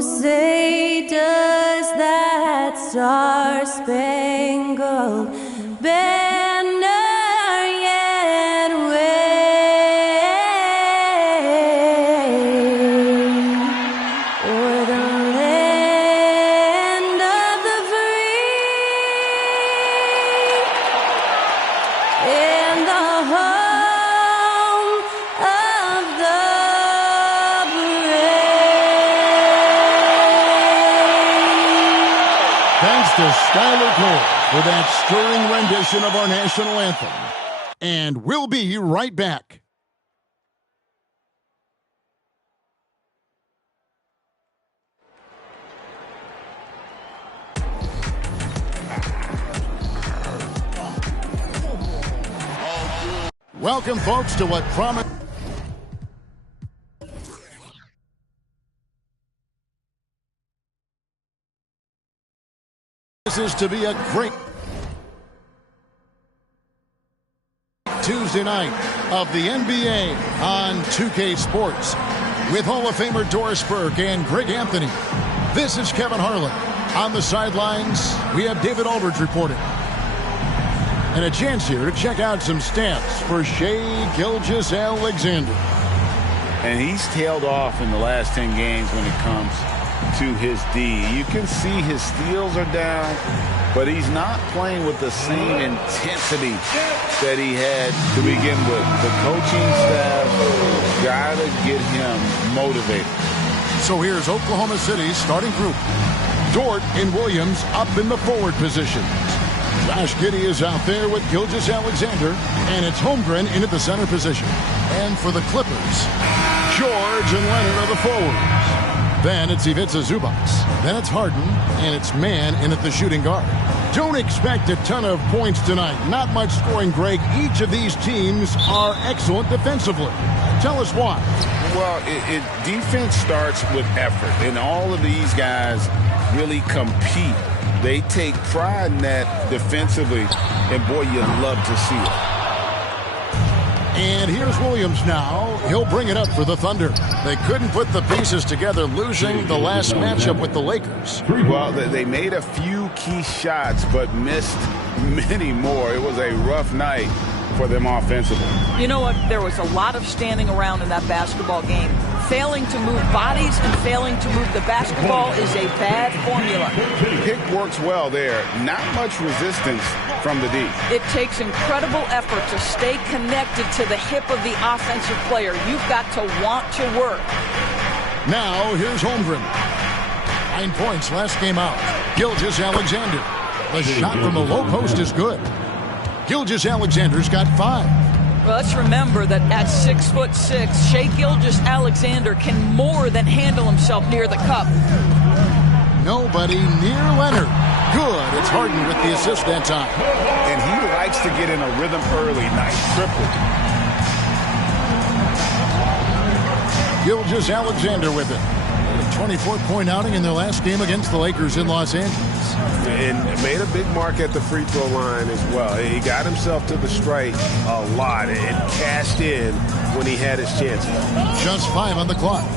say does that star-spangled banner yet wave o'er the land of the free and the home of the Thanks to Skylar Cole for that stirring rendition of our national anthem. And we'll be right back. Welcome, folks, to what promised is to be a great Tuesday night of the NBA on 2K Sports with Hall of Famer Doris Burke and Greg Anthony. This is Kevin Harlan. On the sidelines, we have David Aldridge reporting. And a chance here to check out some stats for Shai Gilgeous-Alexander. And he's tailed off in the last 10 games when it comes to his D. You can see his steals are down, but he's not playing with the same intensity that he had to begin with. The coaching staff got to get him motivated. So here's Oklahoma City's starting group. Dort and Williams up in the forward positions. Josh Giddey is out there with Gilgeous-Alexander, and it's Holmgren in at the center position. And for the Clippers, George and Leonard are the forwards. Then it's Ivica Zubac. Then it's Harden, and it's Mann in at the shooting guard. Don't expect a ton of points tonight. Not much scoring, Greg. Each of these teams are excellent defensively. Tell us why. Well, defense starts with effort, and all of these guys really compete. They take pride in that defensively, and boy, you love to see it. And here's Williams now. He'll bring it up for the Thunder. They couldn't put the pieces together, losing the last matchup with the Lakers. Well, they made a few key shots, but missed many more. It was a rough night for them offensively. You know what? There was a lot of standing around in that basketball game. Failing to move bodies and failing to move the basketball is a bad formula. Pick works well there. Not much resistance from the D. It takes incredible effort to stay connected to the hip of the offensive player. You've got to want to work. Now, here's Holmgren. 9 points last game out. Gilgeous-Alexander. The shot from the low post is good. Gilgeous-Alexander's got 5. Well, let's remember that at 6'6", Shai Gilgeous-Alexander can more than handle himself near the cup. Nobody near Leonard. Good. It's Harden with the assist that time. And he likes to get in a rhythm early. Nice triple. Gilgeous-Alexander with it. A 24-point outing in their last game against the Lakers in Los Angeles. And made a big mark at the free throw line as well. He got himself to the strike a lot and cashed in when he had his chances. Just 5 on the clock.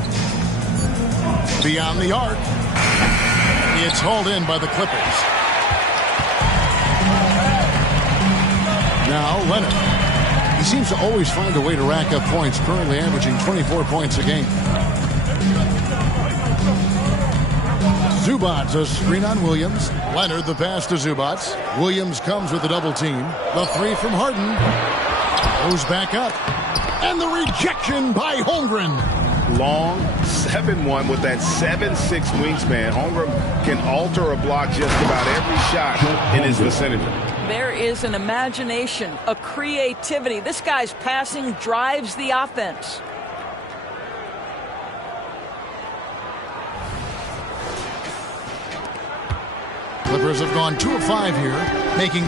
Beyond the arc. It's hauled in by the Clippers. Now Leonard. He seems to always find a way to rack up points, currently averaging 24 points a game. Zubac, a screen on Williams. Leonard, the pass to Zubac. Williams comes with a double team. The 3 from Harden. Goes back up. And the rejection by Holmgren. Long 7-1 with that 7'6" wingspan. Holmgren can alter a block just about every shot in his vicinity. There is an imagination, a creativity. This guy's passing drives the offense. Clippers have gone 2 of 5 here, making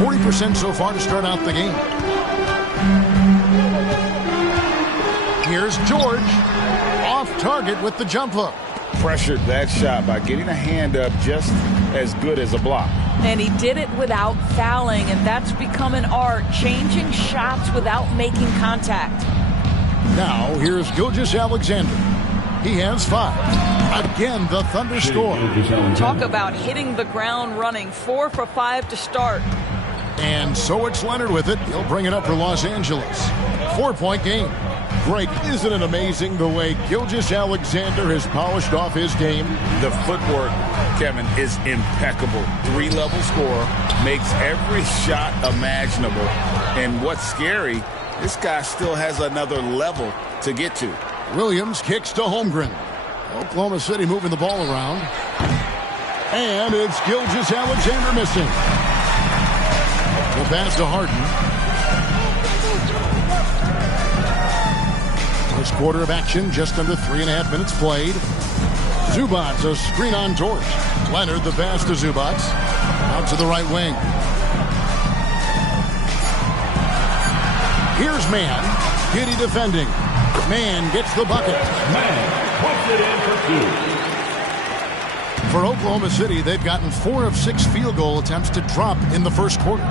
40% so far to start out the game. Here's George, off target with the jump hook. Pressured that shot by getting a hand up just as good as a block. And he did it without fouling, and that's become an art, changing shots without making contact. Now, here's Gilgeous-Alexander. He has 5. Again, the Thunder score. Talk about hitting the ground running. 4 for 5 to start. And so it's Leonard with it. He'll bring it up for Los Angeles. 4-point game. Greg, isn't it amazing the way Gilgeous-Alexander has polished off his game? The footwork, Kevin, is impeccable. 3-level score, makes every shot imaginable. And what's scary, this guy still has another level to get to. Williams kicks to Holmgren. Oklahoma City moving the ball around. And it's Gilgeous-Alexander missing. The pass to Harden. First quarter of action, just under 3.5 minutes played. Zubac, a screen on George. Leonard, the pass to Zubac. Out to the right wing. Here's Mann. Giddey defending. Mann gets the bucket. Mann puts it in for 2. For Oklahoma City, they've gotten 4 of 6 field goal attempts to drop in the first quarter.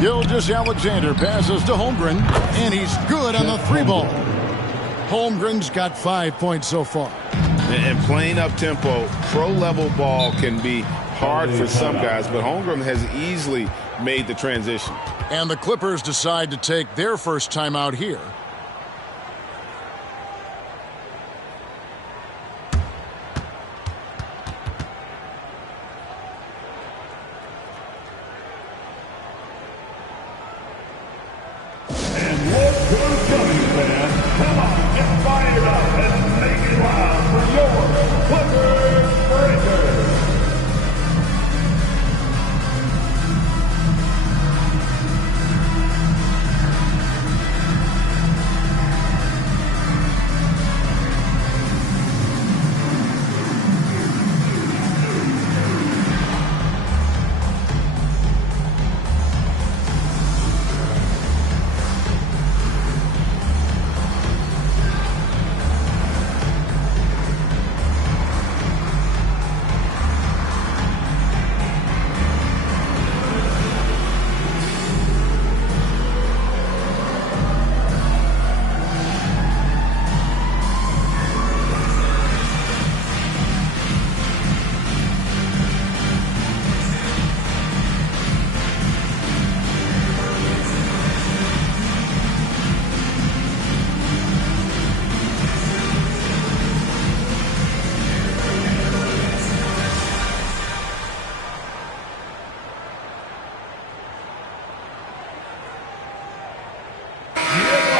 Gilgeous-Alexander passes to Holmgren, and he's good on the 3-ball. Holmgren's got 5 points so far. And playing up-tempo, pro-level ball can be hard for some guys, but Holmgren has easily made the transition. And the Clippers decide to take their first timeout here.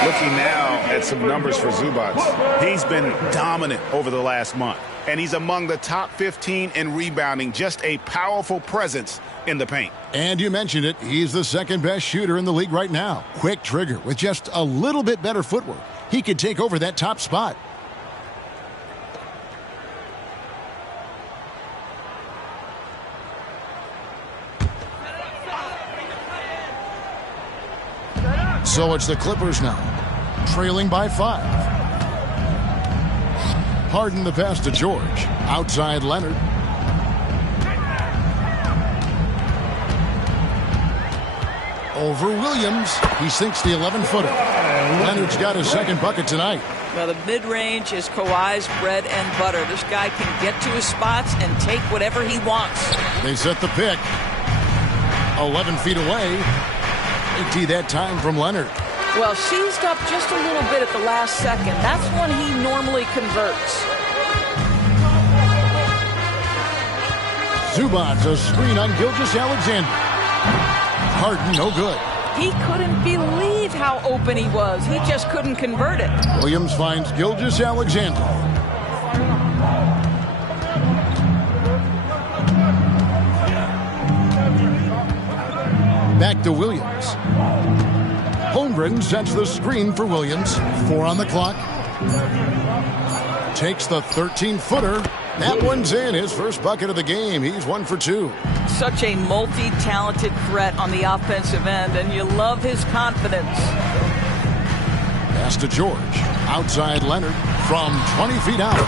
Looking now at some numbers for Zubac. He's been dominant over the last month, and he's among the top 15 in rebounding. Just a powerful presence in the paint. And you mentioned it, he's the second best shooter in the league right now. Quick trigger with just a little bit better footwork. He could take over that top spot. So it's the Clippers now, trailing by 5. Harden the pass to George. Outside Leonard. Over Williams. He sinks the 11-footer. Leonard's got his second bucket tonight. Well, the mid-range is Kawhi's bread and butter. This guy can get to his spots and take whatever he wants. They set the pick. 11 feet away. They tee that time from Leonard. Well, seized up just a little bit at the last second. That's when he normally converts. Zubac, a screen on Gilgeous-Alexander. Harden, no good. He couldn't believe how open he was. He just couldn't convert it. Williams finds Gilgeous-Alexander. Back to Williams. Holmgren sets the screen for Williams. 4 on the clock. Takes the 13-footer. That one's in. His first bucket of the game. He's 1 for 2. Such a multi-talented threat on the offensive end, and you love his confidence. Pass to George. Outside Leonard from 20 feet out.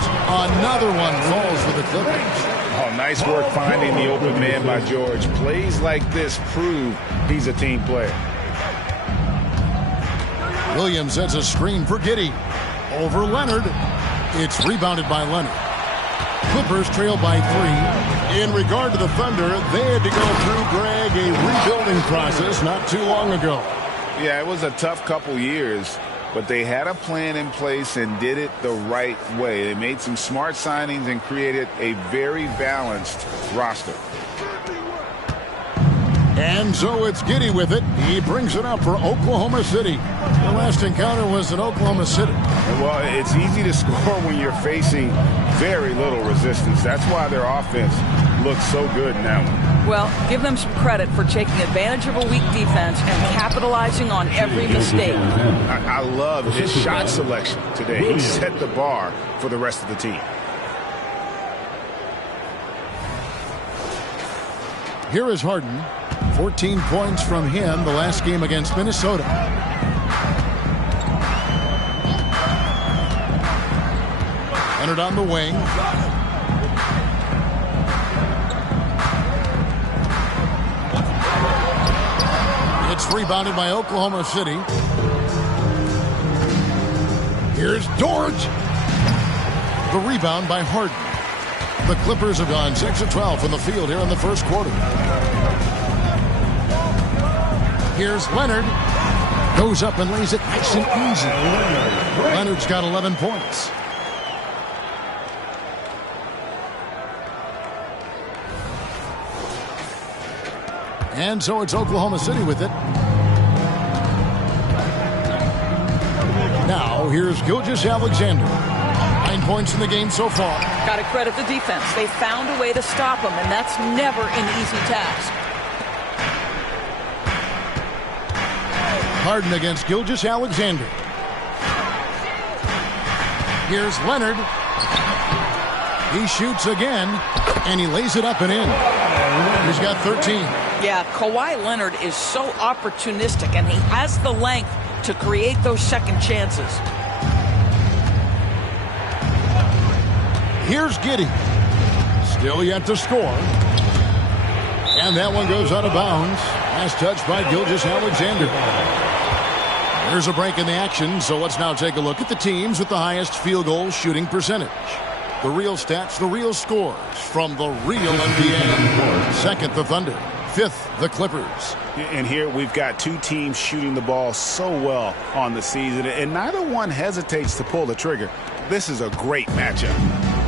Another one falls for the Clippers. Oh, nice work finding the open man by George. Plays like this prove he's a team player. Williams sets a screen for Giddey. Over Leonard. It's rebounded by Leonard. Clippers trail by 3. In regard to the Thunder, they had to go through, Greg, a rebuilding process not too long ago. Yeah, it was a tough couple years, but they had a plan in place and did it the right way. They made some smart signings and created a very balanced roster. And so it's Giddey with it. He brings it up for Oklahoma City. The last encounter was in Oklahoma City. Well, it's easy to score when you're facing very little resistance. That's why their offense looks so good in that one. Well, give them some credit for taking advantage of a weak defense and capitalizing on every mistake. I love his shot selection today. He set the bar for the rest of the team. Here is Harden. 14 points from him the last game against Minnesota. Leonard on the wing. It's rebounded by Oklahoma City. Here's Dort. The rebound by Harden. The Clippers have gone 6 of 12 from the field here in the first quarter. Here's Leonard. Goes up and lays it nice and easy. Leonard's got 11 points. And so it's Oklahoma City with it. Now here's Gilgeous-Alexander. 9 points in the game so far. Got to credit the defense. They found a way to stop him, and that's never an easy task. Harden against Gilgeous-Alexander. Here's Leonard. He shoots again, and he lays it up and in. He's got 13. Yeah, Kawhi Leonard is so opportunistic, and he has the length to create those second chances. Here's Giddey. Still yet to score. And that one goes out of bounds. Last touch by Gilgeous-Alexander. There's a break in the action, so let's now take a look at the teams with the highest field goal shooting percentage. The real stats, the real scores from the real NBA. Second, the Thunder. Fifth, the Clippers. And here we've got two teams shooting the ball so well on the season, and neither one hesitates to pull the trigger. This is a great matchup.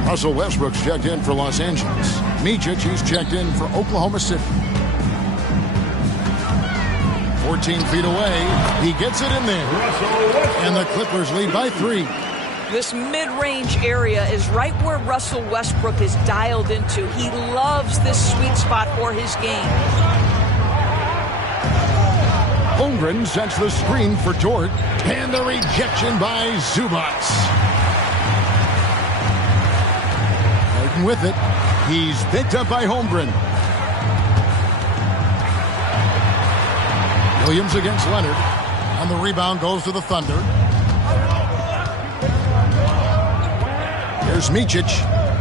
Russell Westbrook's checked in for Los Angeles. Micic, he's checked in for Oklahoma City. 14 feet away. He gets it in there. And the Clippers lead by 3. This mid-range area is right where Russell Westbrook is dialed into. He loves this sweet spot for his game. Holmgren sets the screen for Dort. And the rejection by Zubac. Harden with it. He's picked up by Holmgren. Williams against Leonard. And the rebound goes to the Thunder. Here's Micic.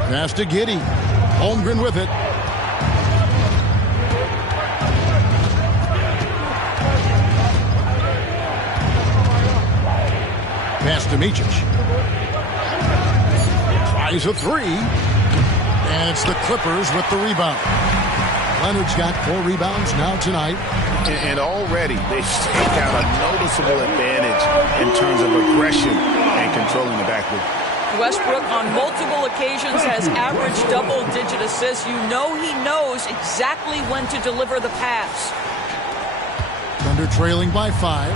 Pass to Giddey. Holmgren with it. Pass to Micic. Tries a 3. And it's the Clippers with the rebound. Leonard's got 4 rebounds now tonight. And already they've taken out a noticeable advantage in terms of aggression and controlling the backcourt. Westbrook on multiple occasions has averaged double-digit assists. You know he knows exactly when to deliver the pass. Thunder trailing by 5.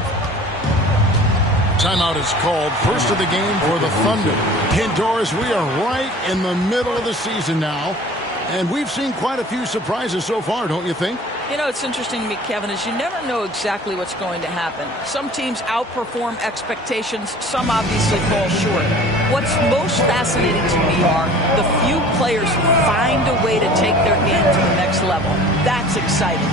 Timeout is called. First of the game for the Thunder. Indoors, we are right in the middle of the season now. And we've seen quite a few surprises so far, don't you think? You know, it's interesting to me, Kevin, is you never know exactly what's going to happen. Some teams outperform expectations. Some obviously fall short. What's most fascinating to me are the few players who find a way to take their game to the next level. That's exciting.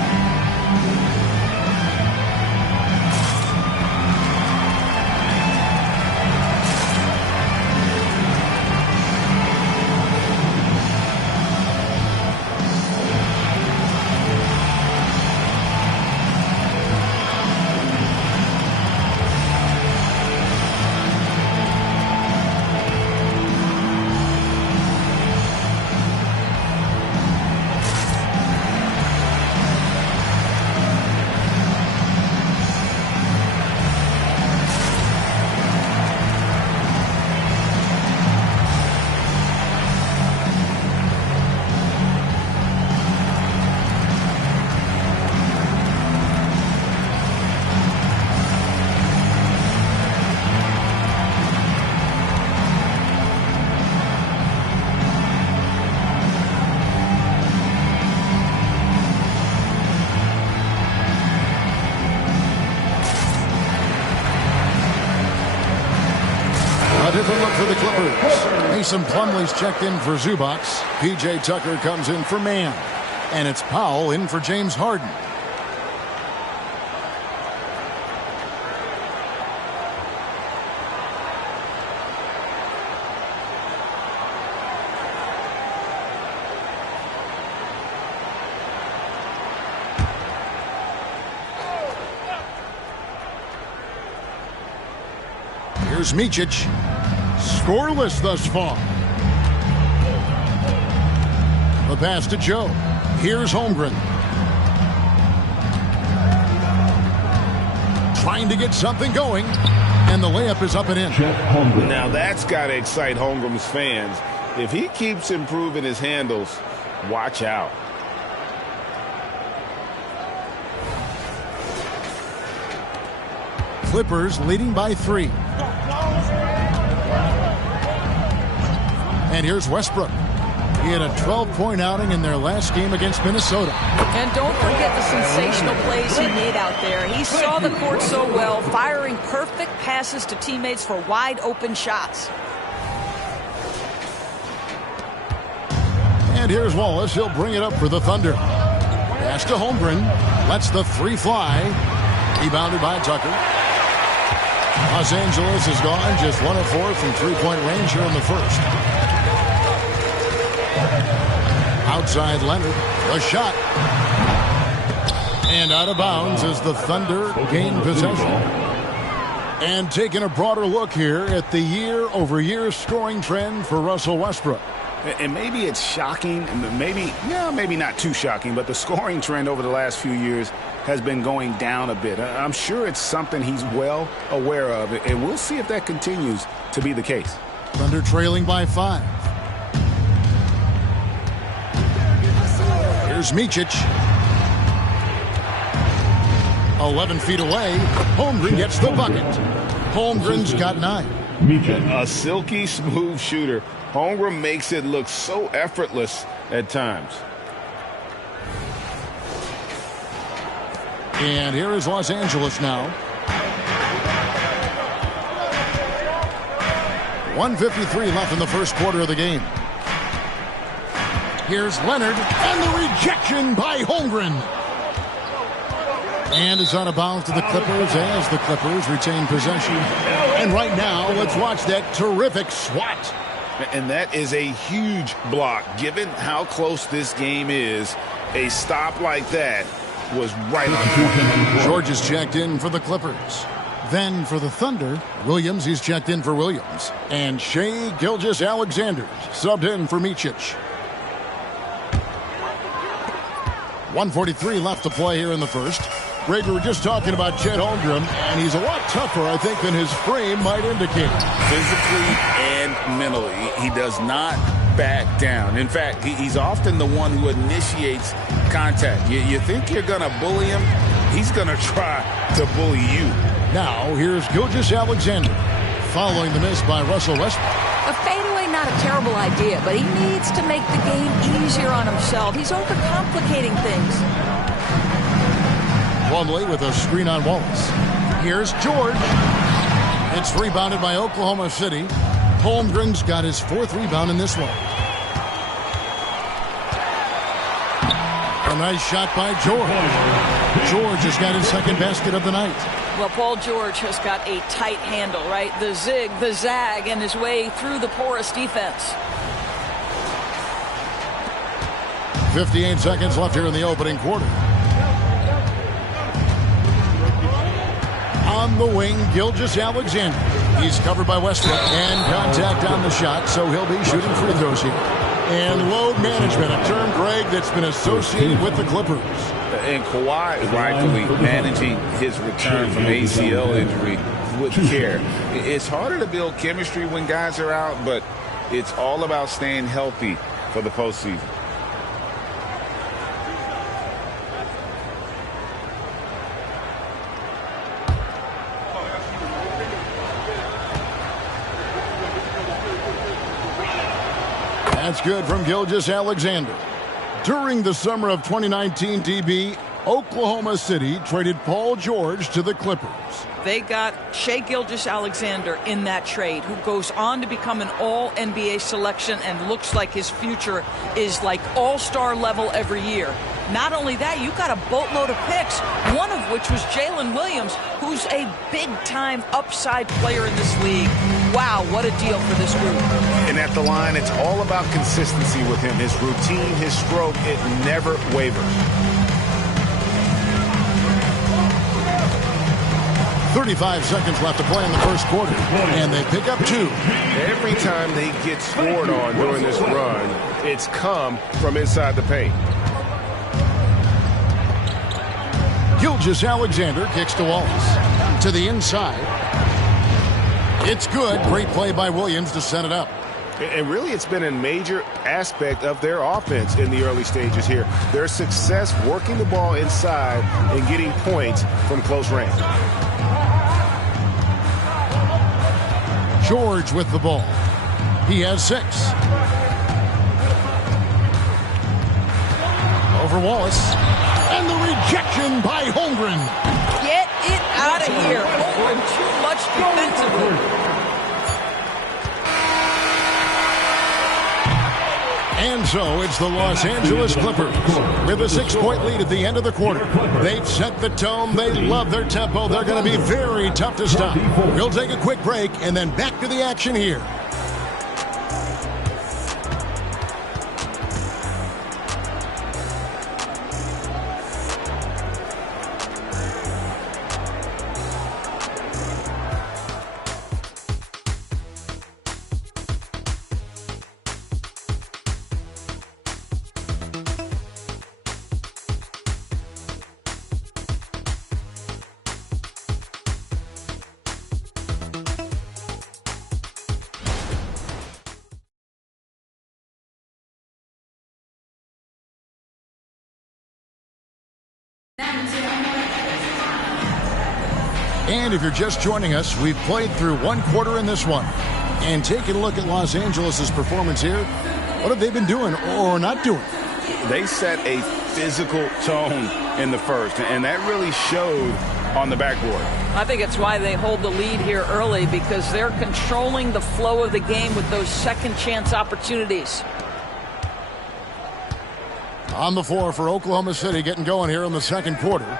look for the Clippers. Mason Plumlee's checked in for Zubac. P.J. Tucker comes in for Mann. And it's Powell in for James Harden. Here's Micic. Scoreless thus far. The pass to Joe. Here's Holmgren. Trying to get something going. And the layup is up and in. Now that's got to excite Holmgren's fans. If he keeps improving his handles, watch out. Clippers leading by 3. And here's Westbrook. He had a 12-point outing in their last game against Minnesota. And don't forget the sensational plays he made out there. He saw the court so well, firing perfect passes to teammates for wide-open shots. And here's Wallace. He'll bring it up for the Thunder. Pass to Holmgren. Lets the 3 fly. Rebounded by Tucker. Los Angeles is gone just 1 of 4 from three-point range here in the first. Outside Leonard. A shot. And out of bounds as the Thunder gain possession. And taking a broader look here at the year-over-year scoring trend for Russell Westbrook. And maybe it's shocking, maybe not too shocking, but the scoring trend over the last few years has been going down a bit. I'm sure it's something he's well aware of, and we'll see if that continues to be the case. Thunder trailing by 5. Here's Micic. 11 feet away. Holmgren gets the bucket. Holmgren's got 9. A silky smooth shooter. Holmgren makes it look so effortless at times. And here is Los Angeles now. 1:53 left in the first quarter of the game. Here's Leonard, and the rejection by Holmgren. And it's out of bounds to the Clippers as the Clippers retain possession. And right now, let's watch that terrific swat. And that is a huge block. Given how close this game is, a stop like that was right on point. George is checked in for the Clippers. Then for the Thunder, Williams, he's checked in for Williams. And Shai Gilgeous-Alexander subbed in for Micic. 1:43 left to play here in the first. Greg, we were just talking about Chet Holmgren, and he's a lot tougher, I think, than his frame might indicate. Physically and mentally, he does not back down. In fact, he's often the one who initiates contact. You think you're going to bully him, he's going to try to bully you. Now, here's Gilgeous-Alexander following the miss by Russell Westbrook. A fadeaway, not a terrible idea, but he needs to make the game easier on himself. He's overcomplicating things. Plumlee with a screen on Wallace. Here's George. It's rebounded by Oklahoma City. Holmgren's got his 4th rebound in this one. A nice shot by George. George has got his 2nd basket of the night. Well, Paul George has got a tight handle, right? The zig, the zag, and his way through the porous defense. 58 seconds left here in the opening quarter. On the wing, Gilgeous-Alexander. He's covered by Westbrook, and contact on the shot, so he'll be shooting free throws here. And load management, a term, Greg, that's been associated with the Clippers. And Kawhi rightfully managing his return from ACL injury with care. It's harder to build chemistry when guys are out, but it's all about staying healthy for the postseason. That's good from Gilgeous-Alexander. During the summer of 2019, DB, Oklahoma City traded Paul George to the Clippers. They got Shai Gilgeous-Alexander in that trade, who goes on to become an all-NBA selection and looks like his future is like all-star level every year. Not only that, you got a boatload of picks, one of which was Jalen Williams, who's a big-time upside player in this league. Wow, what a deal for this group. And at the line, it's all about consistency with him. His routine, his stroke, it never wavers. 35 seconds left to play in the first quarter, and they pick up 2. Every time they get scored on during this run, it's come from inside the paint. Gilgeous-Alexander kicks to Wallace. To the inside. It's good. Great play by Williams to set it up. And really, it's been a major aspect of their offense in the early stages here. Their success working the ball inside and getting points from close range. George with the ball. He has 6. Over Wallace. And the rejection by Holmgren. Get it out of here. Holmgren too much defensively. And so it's the Los Angeles Clippers with a 6-point lead at the end of the quarter. They've set the tone. They love their tempo. They're going to be very tough to stop. We'll take a quick break and then back to the action here. And if you're just joining us, we've played through 1 quarter in this one. And taking a look at Los Angeles' performance here, what have they been doing or not doing? They set a physical tone in the first, and that really showed on the backboard. I think it's why they hold the lead here early, because they're controlling the flow of the game with those second chance opportunities. On the floor for Oklahoma City, getting going here in the second quarter.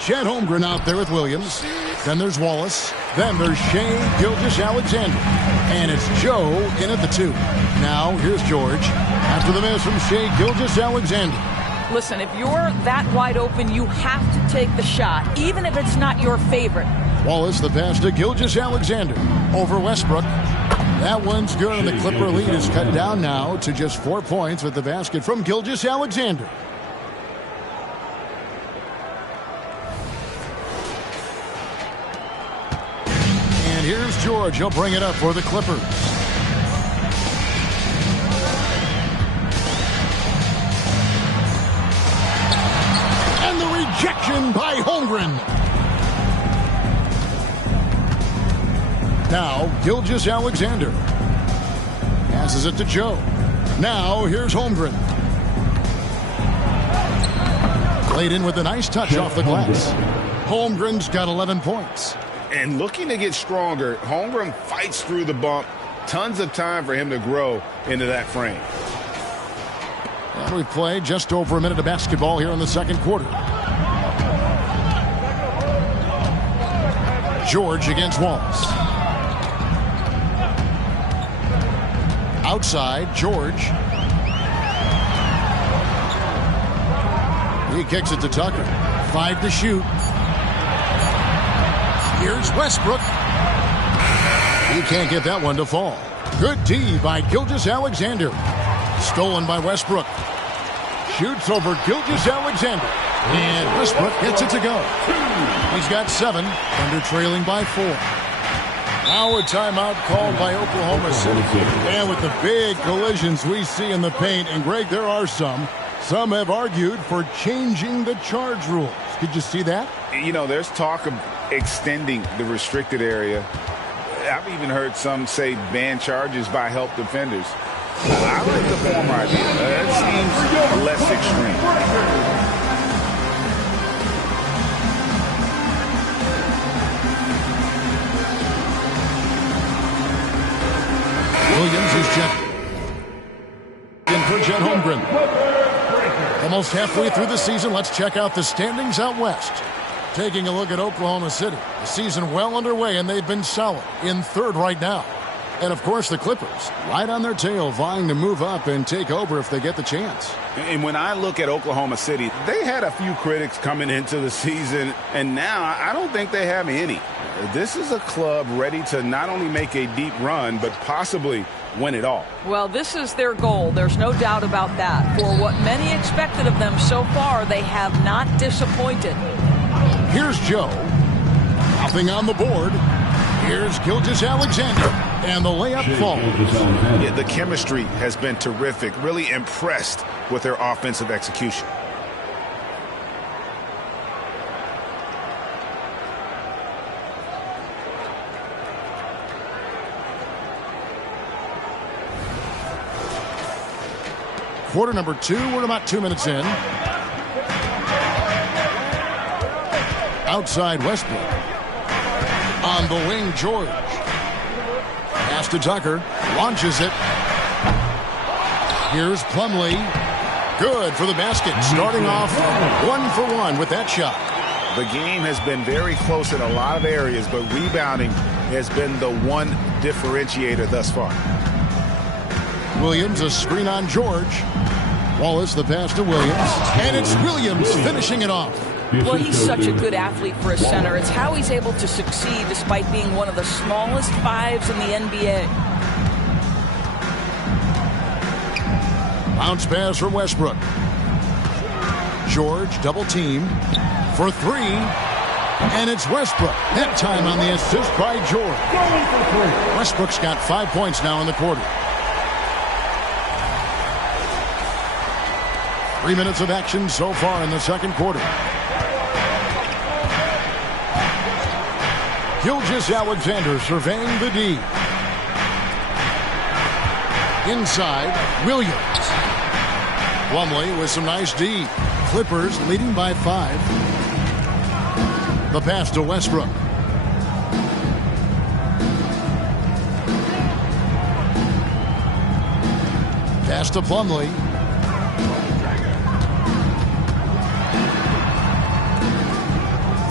Chet Holmgren out there with Williams. Then there's Wallace. Then there's Shai Gilgeous-Alexander. And it's Joe in at the 2. Now here's George. After the miss from Shai Gilgeous-Alexander. Listen, if you're that wide open, you have to take the shot, even if it's not your favorite. Wallace, the pass to Gilgeous-Alexander. Over Westbrook. That one's good, and the Clipper lead is cut down now to just 4 points with the basket from Gilgeous-Alexander. And here's George. He'll bring it up for the Clippers. And the rejection by Holmgren. Now, Gilgeous-Alexander. Passes it to Joe. Now, here's Holmgren. Played in with a nice touch off the glass. Holmgren's got 11 points. And looking to get stronger, Holmgren fights through the bump. Tons of time for him to grow into that frame. And we've played just over a minute of basketball here in the second quarter. George against Wallace. Outside, George. He kicks it to Tucker. 5 to shoot. Here's Westbrook. He can't get that one to fall. Good D by Gilgeous-Alexander. Stolen by Westbrook. Shoots over Gilgeous-Alexander. And Westbrook gets it to go. He's got 7, under trailing by 4. Now a timeout called by Oklahoma City. And with the big collisions we see in the paint, and Greg, there are some have argued for changing the charge rules. Did you see that? You know, there's talk of extending the restricted area. I've even heard some say ban charges by help defenders. I like the former idea. That seems less extreme. Williams is checked in for Chet Holmgren. Almost halfway through the season, let's check out the standings out west. Taking a look at Oklahoma City. The season well underway, and they've been solid in third right now. And, of course, the Clippers right on their tail, vying to move up and take over if they get the chance. And when I look at Oklahoma City, they had a few critics coming into the season, and now I don't think they have any. This is a club ready to not only make a deep run, but possibly win it all. Well, this is their goal. There's no doubt about that. For what many expected of them so far, they have not disappointed. Here's Joe. Nothing on the board. Here's Gilgeous-Alexander. And the layup falls. Yeah, the chemistry has been terrific. Really impressed with their offensive execution. Quarter number 2. We're about 2 minutes in. Outside Westbrook. On the wing, George. Pass to Tucker. Launches it. Here's Plumlee. Good for the basket. Starting off 1 for 1 with that shot. The game has been very close in a lot of areas, but rebounding has been the one differentiator thus far. Williams, a screen on George. Wallace, the pass to Williams. And it's Williams finishing it off. Well, he's such a good athlete for a center. It's how he's able to succeed despite being one of the smallest fives in the NBA. Bounce pass from Westbrook. George double team for 3. And it's Westbrook. That time on the assist by George. Westbrook's got 5 points now in the quarter. 3 minutes of action so far in the second quarter. Gilgeous-Alexander surveying the D. Inside, Williams. Plumlee with some nice D. Clippers leading by 5. The pass to Westbrook. Pass to Plumlee.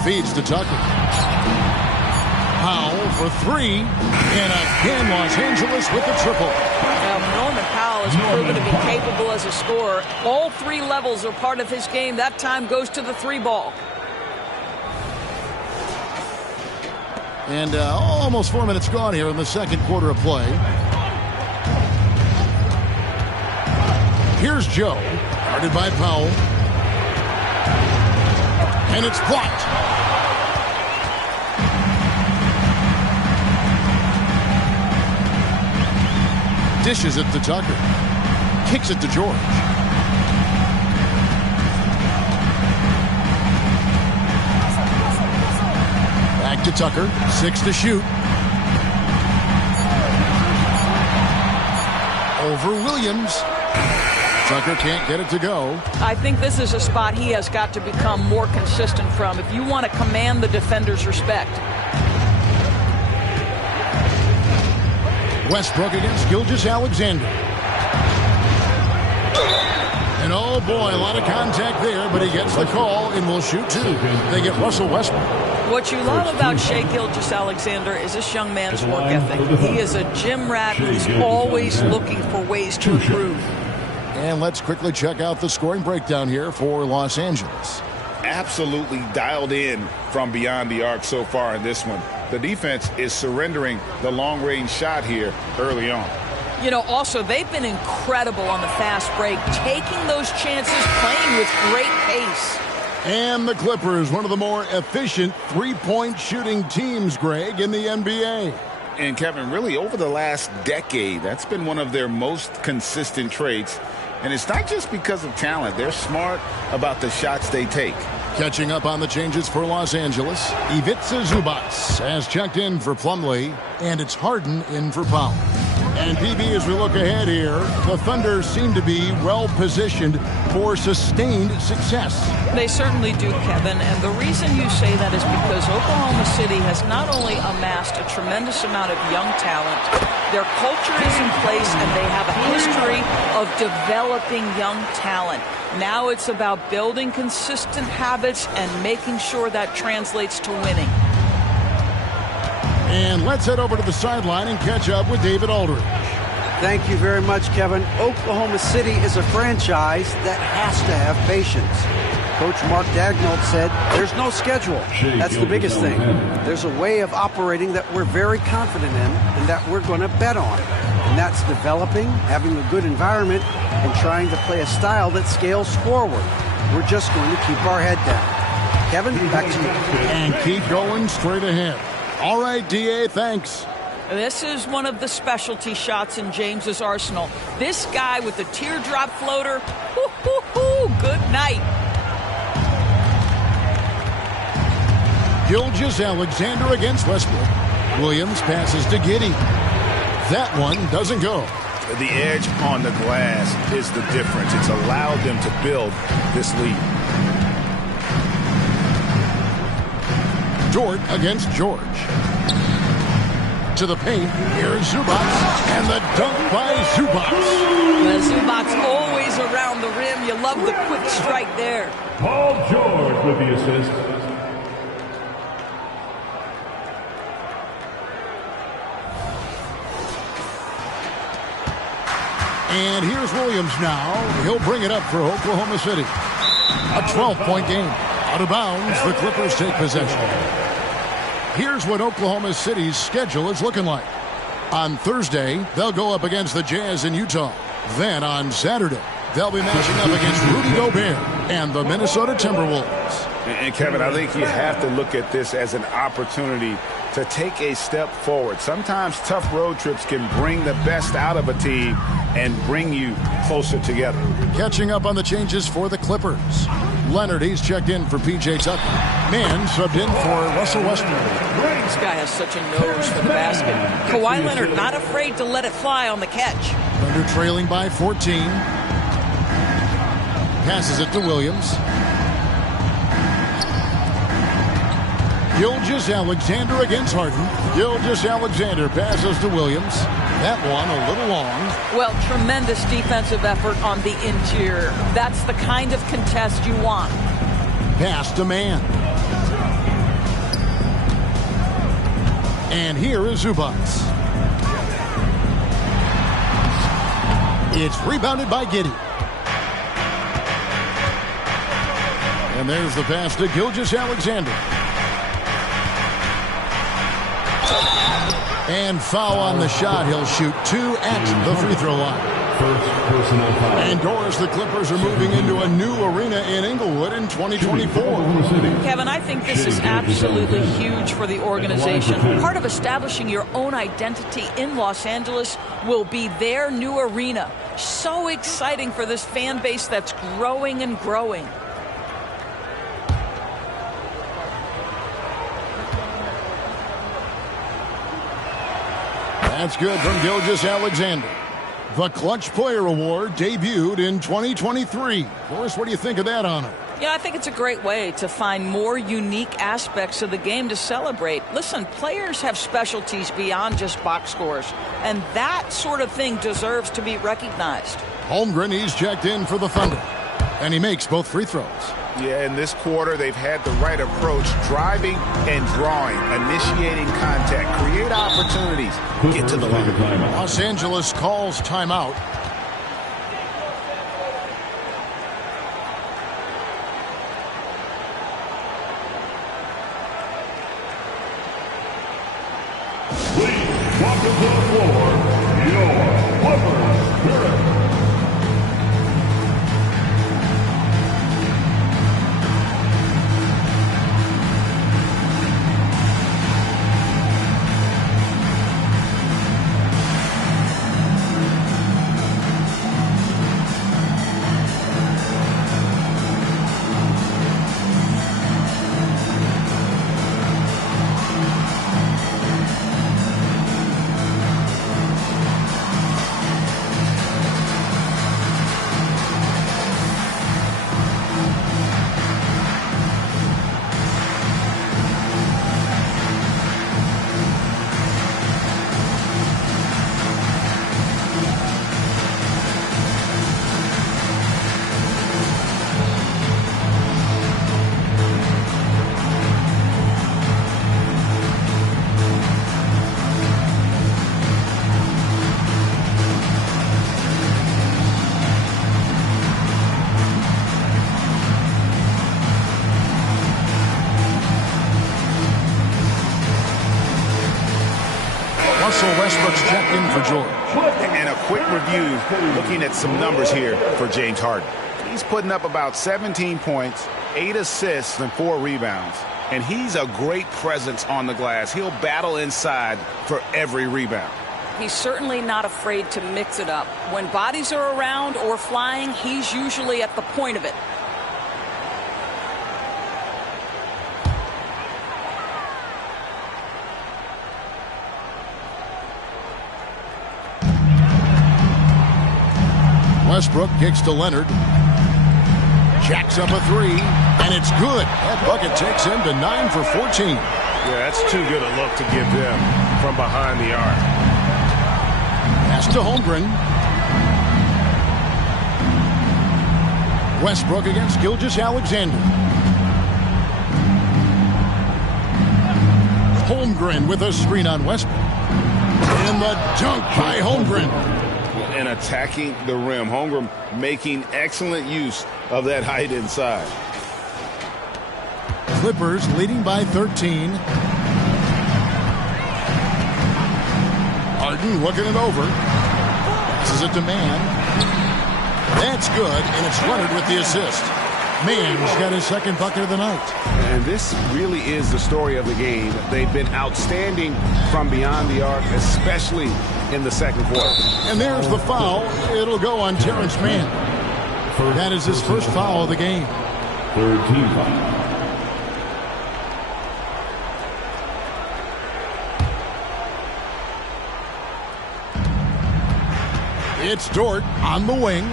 Feeds to Tucker. Powell for 3. And again, Los Angeles with the triple. Now, Norman Powell has proven to be capable as a scorer. All 3 levels are part of his game. That time goes to the 3 ball. And almost 4 minutes gone here in the second quarter of play. Here's Joe. Guarded by Powell. And it's blocked. Dishes it to Tucker. Kicks it to George. Back to Tucker. 6 to shoot. Over Williams. Tucker can't get it to go. I think this is a spot he has got to become more consistent from if you want to command the defender's respect. Westbrook against Gilgeous-Alexander. And oh boy, a lot of contact there, but he gets the call and will shoot 2. They get Russell Westbrook. What you love about Shai Gilgeous-Alexander is this young man's work ethic. He is a gym rat who's always looking for ways to improve. And let's quickly check out the scoring breakdown here for Los Angeles. Absolutely dialed in from beyond the arc so far in this one. The defense is surrendering the long-range shot here early on. You know, also, they've been incredible on the fast break, taking those chances, playing with great pace. And the Clippers, one of the more efficient three-point shooting teams, Greg, in the NBA. And, Kevin, really over the last decade, that's been one of their most consistent traits. And it's not just because of talent. They're smart about the shots they take. Catching up on the changes for Los Angeles, Ivica Zubac has checked in for Plumlee, and it's Harden in for Powell. And PB, as we look ahead here, the Thunder seem to be well-positioned for sustained success. They certainly do, Kevin. And the reason you say that is because Oklahoma City has not only amassed a tremendous amount of young talent, their culture is in place and they have a history of developing young talent. Now it's about building consistent habits and making sure that translates to winning. And let's head over to the sideline and catch up with David Aldridge. Thank you very much, Kevin. Oklahoma City is a franchise that has to have patience. Coach Mark Daigneault said there's no schedule. That's the biggest thing. There's a way of operating that we're very confident in and that we're going to bet on. And that's developing, having a good environment, and trying to play a style that scales forward. We're just going to keep our head down. Kevin, back to you. And keep going straight ahead. All right, D.A., thanks. This is one of the specialty shots in James's arsenal. This guy with the teardrop floater, good night. Gilgeous-Alexander against Westbrook. Williams passes to Giddey. That one doesn't go. The edge on the glass is the difference. It's allowed them to build this lead. Dort against George. To the paint, here's Zubac, and the dunk by Zubac. Zubac's always around the rim. You love the quick strike there. Paul George with the assist. And here's Williams now. He'll bring it up for Oklahoma City. A 12-point game. Out of bounds, the Clippers take possession. Here's what Oklahoma City's schedule is looking like. On Thursday, they'll go up against the Jazz in Utah. Then on Saturday, they'll be matching up against Rudy Gobert and the Minnesota Timberwolves. And Kevin, I think you have to look at this as an opportunity to take a step forward. Sometimes tough road trips can bring the best out of a team and bring you closer together. Catching up on the changes for the Clippers. Leonard, he's checked in for P.J. Tucker. Man subbed in for Russell Westbrook. This guy has such a nose for the basket. Kawhi Leonard not afraid to let it fly on the catch. Thunder trailing by 14. Passes it to Williams. Gilgeous-Alexander against Harden. Gilgeous-Alexander passes to Williams. That one a little long. Well, tremendous defensive effort on the interior. That's the kind of contest you want. Pass to Man. And here is Zubac. It's rebounded by Giddey. And there's the pass to Gilgeous-Alexander. And foul on the shot. He'll shoot 2 at the free throw line. First personal foul. And Doris, the Clippers are moving into a new arena in Inglewood in 2024. Kevin, I think this is absolutely huge for the organization. Part of establishing your own identity in Los Angeles will be their new arena. So exciting for this fan base that's growing and growing. That's good from Gilgeous-Alexander. The Clutch Player Award debuted in 2023. Boris, what do you think of that honor? Yeah, I think it's a great way to find more unique aspects of the game to celebrate. Listen, players have specialties beyond just box scores, and that sort of thing deserves to be recognized. Holmgren, he's checked in for the Thunder, and he makes both free throws. Yeah, in this quarter, they've had the right approach, driving and drawing, initiating contact, create opportunities, get to the line. Los Angeles calls timeout. Please welcome to the floor your Clippers Spirit. Russell Westbrook's checked in for George. And a quick review, looking at some numbers here for James Harden. He's putting up about 17 points, 8 assists, and 4 rebounds. And he's a great presence on the glass. He'll battle inside for every rebound. He's certainly not afraid to mix it up. When bodies are around or flying, he's usually at the point of it. Westbrook kicks to Leonard. Jacks up a 3, and it's good. That bucket takes him to 9 for 14. Yeah, that's too good a look to give them from behind the arc. Pass to Holmgren. Westbrook against Gilgeous-Alexander. Holmgren with a screen on Westbrook. And the dunk by Holmgren. And attacking the rim. Holmgren making excellent use of that height inside. Clippers leading by 13. Harden looking it over. Passes it to Mann. That's good, and it's Leonard with the assist. Mann's got his second bucket of the night. And this really is the story of the game. They've been outstanding from beyond the arc, especially in the second quarter. And there's the foul. It'll go on Terrence Mann. That is his first foul of the game. Third team foul. It's Dort on the wing.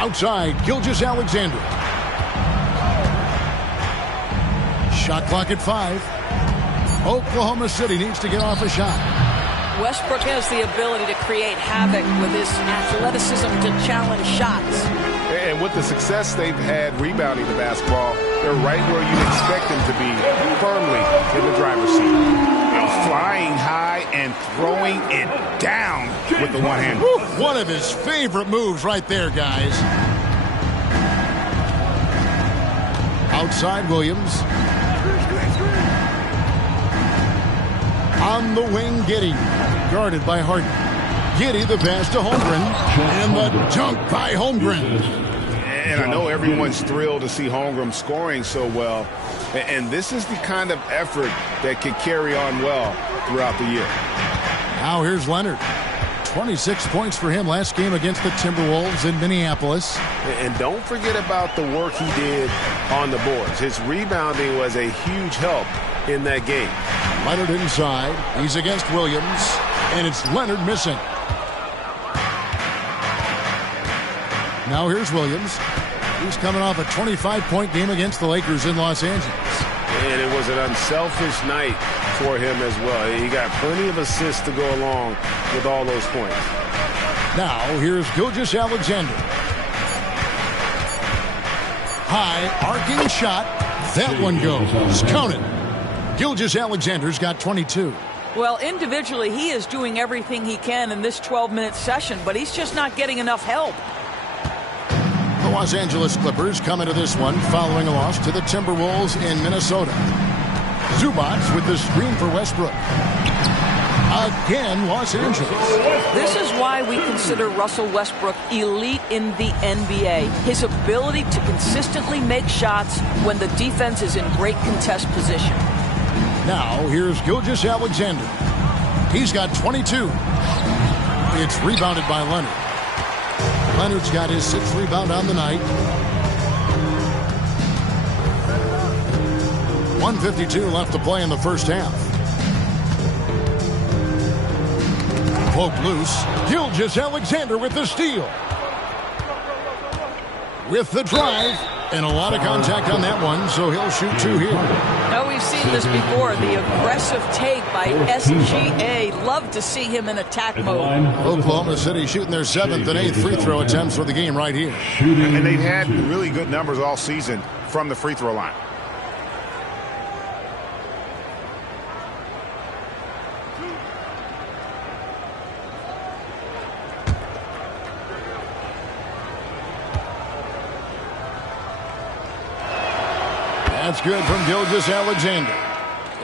Outside, Gilgeous-Alexander. Shot clock at 5. Oklahoma City needs to get off a shot. Westbrook has the ability to create havoc with his athleticism to challenge shots. And with the success they've had rebounding the basketball, they're right where you expect them to be, firmly in the driver's seat. Flying high and throwing it down with the one hand. One of his favorite moves right there, guys. Outside Williams. On the wing, Giddey. Guarded by Harden. Giddey, the pass to Holmgren. And the dunk by Holmgren. And I know everyone's thrilled to see Holmgren scoring so well. And this is the kind of effort that can carry on well throughout the year. Now here's Leonard. 26 points for him last game against the Timberwolves in Minneapolis. And don't forget about the work he did on the boards. His rebounding was a huge help in that game. Leonard inside. He's against Williams. And it's Leonard missing. Now here's Williams. He's coming off a 25-point game against the Lakers in Los Angeles. And it was an unselfish night for him as well. He got plenty of assists to go along with all those points. Now here's Gilgeous-Alexander. High arcing shot. That one goes. Count it. Gilgeous-Alexander's got 22. Well, individually, he is doing everything he can in this 12-minute session, but he's just not getting enough help. The Los Angeles Clippers come into this one following a loss to the Timberwolves in Minnesota. Zubac with the screen for Westbrook. Again, Los Angeles. This is why we consider Russell Westbrook elite in the NBA. His ability to consistently make shots when the defense is in great contest position. Now, here's Gilgeous-Alexander. He's got 22. It's rebounded by Leonard. Leonard's got his 6th rebound on the night. 1:52 left to play in the first half. Poked loose. Gilgeous-Alexander with the steal. With the drive. And a lot of contact on that one, so he'll shoot 2 here. Now, we've seen this before. The aggressive take by SGA. Love to see him in attack mode. Oklahoma City shooting their 7th and 8th free throw attempts for the game right here. And they've had really good numbers all season from the free throw line. That's good from Gilgeous-Alexander.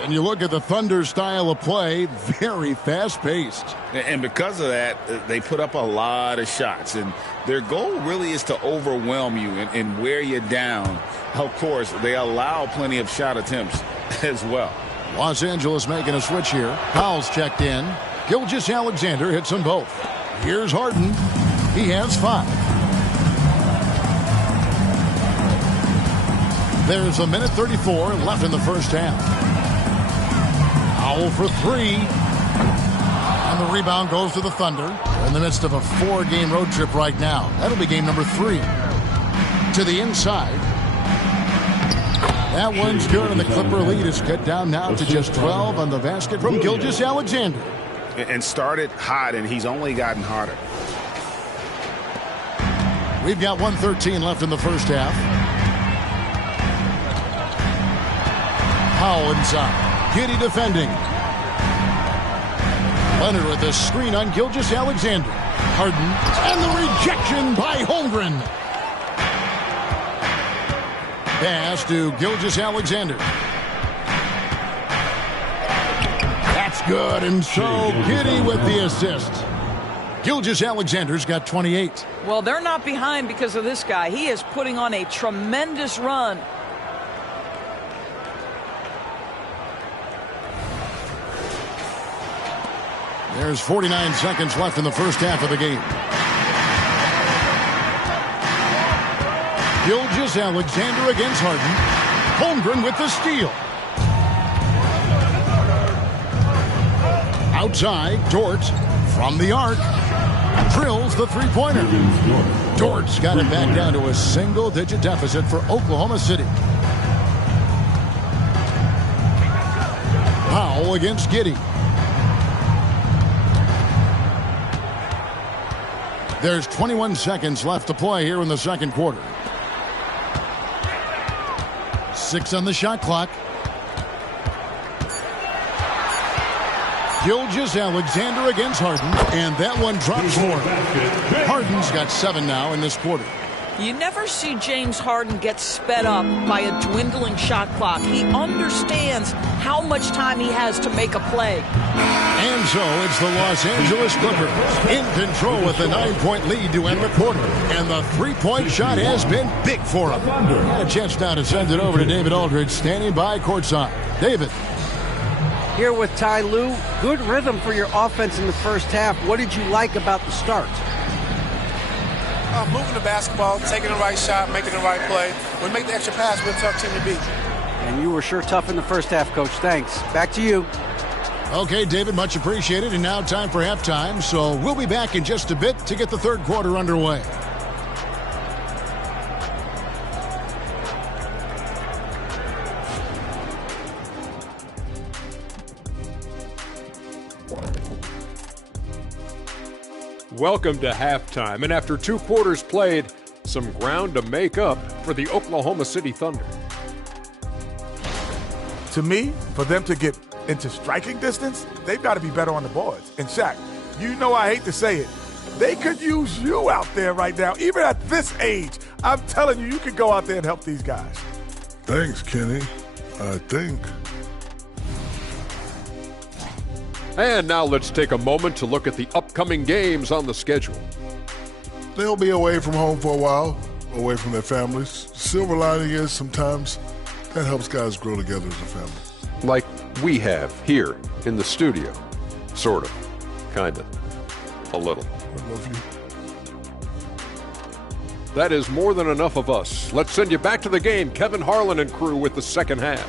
And you look at the Thunder's style of play, very fast-paced. And because of that, they put up a lot of shots. And their goal really is to overwhelm you and wear you down. Of course, they allow plenty of shot attempts as well. Los Angeles making a switch here. Fouls checked in. Gilgeous-Alexander hits them both. Here's Harden. He has 5. There's a minute 34 left in the first half. Foul for 3. And the rebound goes to the Thunder. They're in the midst of a 4-game road trip right now. That'll be game number 3. To the inside. That one's good, and the Clipper lead is cut down now to just 12 on the basket from Gilgeous-Alexander. And started hot, and he's only gotten hotter. We've got 1:13 left in the first half. Powell inside. Giddey defending. Leonard with a screen on Gilgeous-Alexander. Harden, and the rejection by Holmgren. Pass to Gilgeous-Alexander. That's good, and so Giddey with the assist. Gilgeous-Alexander's got 28. Well, they're not behind because of this guy. He is putting on a tremendous run. There's 49 seconds left in the first half of the game. Gilgeous-Alexander against Harden. Holmgren with the steal. Outside, Dort from the arc. Drills the three-pointer. Dort's got it back down to a single-digit deficit for Oklahoma City. Powell against Giddey. There's 21 seconds left to play here in the second quarter. 6 on the shot clock. Gilgeous-Alexander against Harden, and that one drops for him. Harden's got 7 now in this quarter. You never see James Harden get sped up by a dwindling shot clock. He understands how much time he has to make a play. And so it's the Los Angeles Clippers in control with a 9-point lead to end the quarter. And the three-point shot has been big for him. Got a chance now to send it over to David Aldridge, standing by courtside. David. Here with Ty Lue. Good rhythm for your offense in the first half. What did you like about the start? Moving the basketball, taking the right shot, making the right play. When we make the extra pass, we're a tough team to beat. And you were sure tough in the first half, Coach. Thanks. Back to you. Okay, David, much appreciated. And now time for halftime. So we'll be back in just a bit to get the third quarter underway. Welcome to halftime, and after 2 quarters played, some ground to make up for the Oklahoma City Thunder. To me, for them to get into striking distance, they've got to be better on the boards. And Shaq, you know I hate to say it, they could use you out there right now, even at this age. I'm telling you, you could go out there and help these guys. Thanks, Kenny. I think. And now let's take a moment to look at the upcoming games on the schedule. They'll be away from home for a while, away from their families. Silver lining is sometimes that helps guys grow together as a family. Like we have here in the studio. Sort of. Kind of. A little. I love you. That is more than enough of us. Let's send you back to the game. Kevin Harlan and crew with the second half.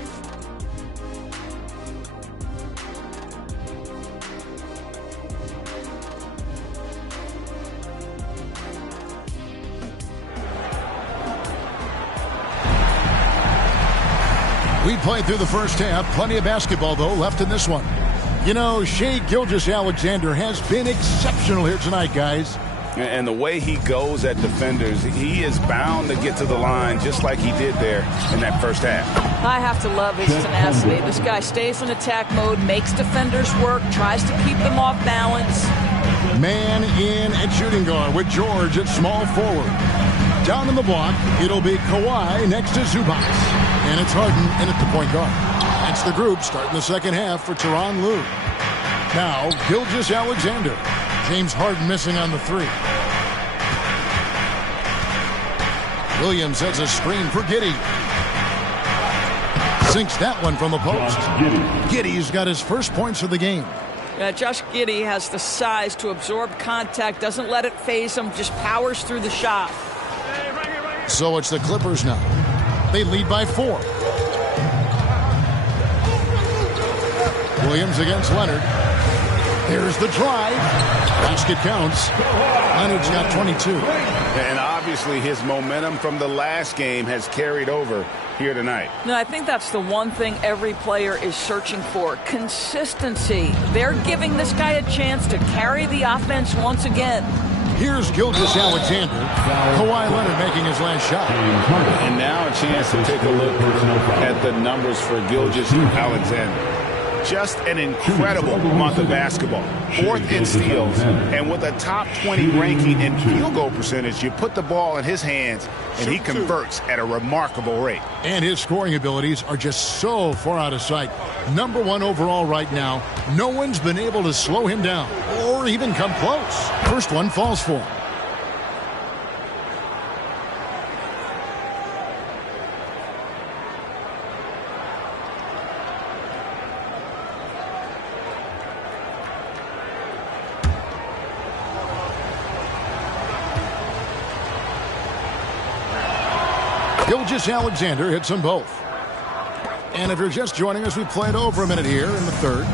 We played through the first half. Plenty of basketball, though, left in this one. You know, Shai Gilgeous-Alexander has been exceptional here tonight, guys. And the way he goes at defenders, he is bound to get to the line just like he did there in that first half. I have to love his tenacity. This guy stays in attack mode, makes defenders work, tries to keep them off balance. Man in at shooting guard with George at small forward. Down in the block, it'll be Kawhi next to Zubac. And it's Harden in at the point guard. That's the group starting the second half for Tyronn Lue. Now, Gilgeous Alexander. James Harden missing on the three. Williams has a screen for Giddey. Sinks that one from the post. Giddey's got his first points of the game. Yeah, Josh Giddey has the size to absorb contact, doesn't let it phase him, just powers through the shot. So it's the Clippers now. They lead by 4. Williams against Leonard. Here's the drive. Basket counts. Leonard's got 22. And obviously his momentum from the last game has carried over here tonight. No, I think that's the one thing every player is searching for. Consistency. They're giving this guy a chance to carry the offense once again. Here's Gilgeous Alexander. Kawhi Leonard making his last shot. And now a chance to take a look at the numbers for Gilgeous Alexander. Just an incredible month of basketball. 4th in steals, and with a top 20 ranking in field goal percentage, you put the ball in his hands, and he converts at a remarkable rate. And his scoring abilities are just so far out of sight. Number 1 overall right now. No one's been able to slow him down or even come close. First one falls for him. Gilgeous Alexander hits them both. And if you're just joining us, we played over a minute here in the third.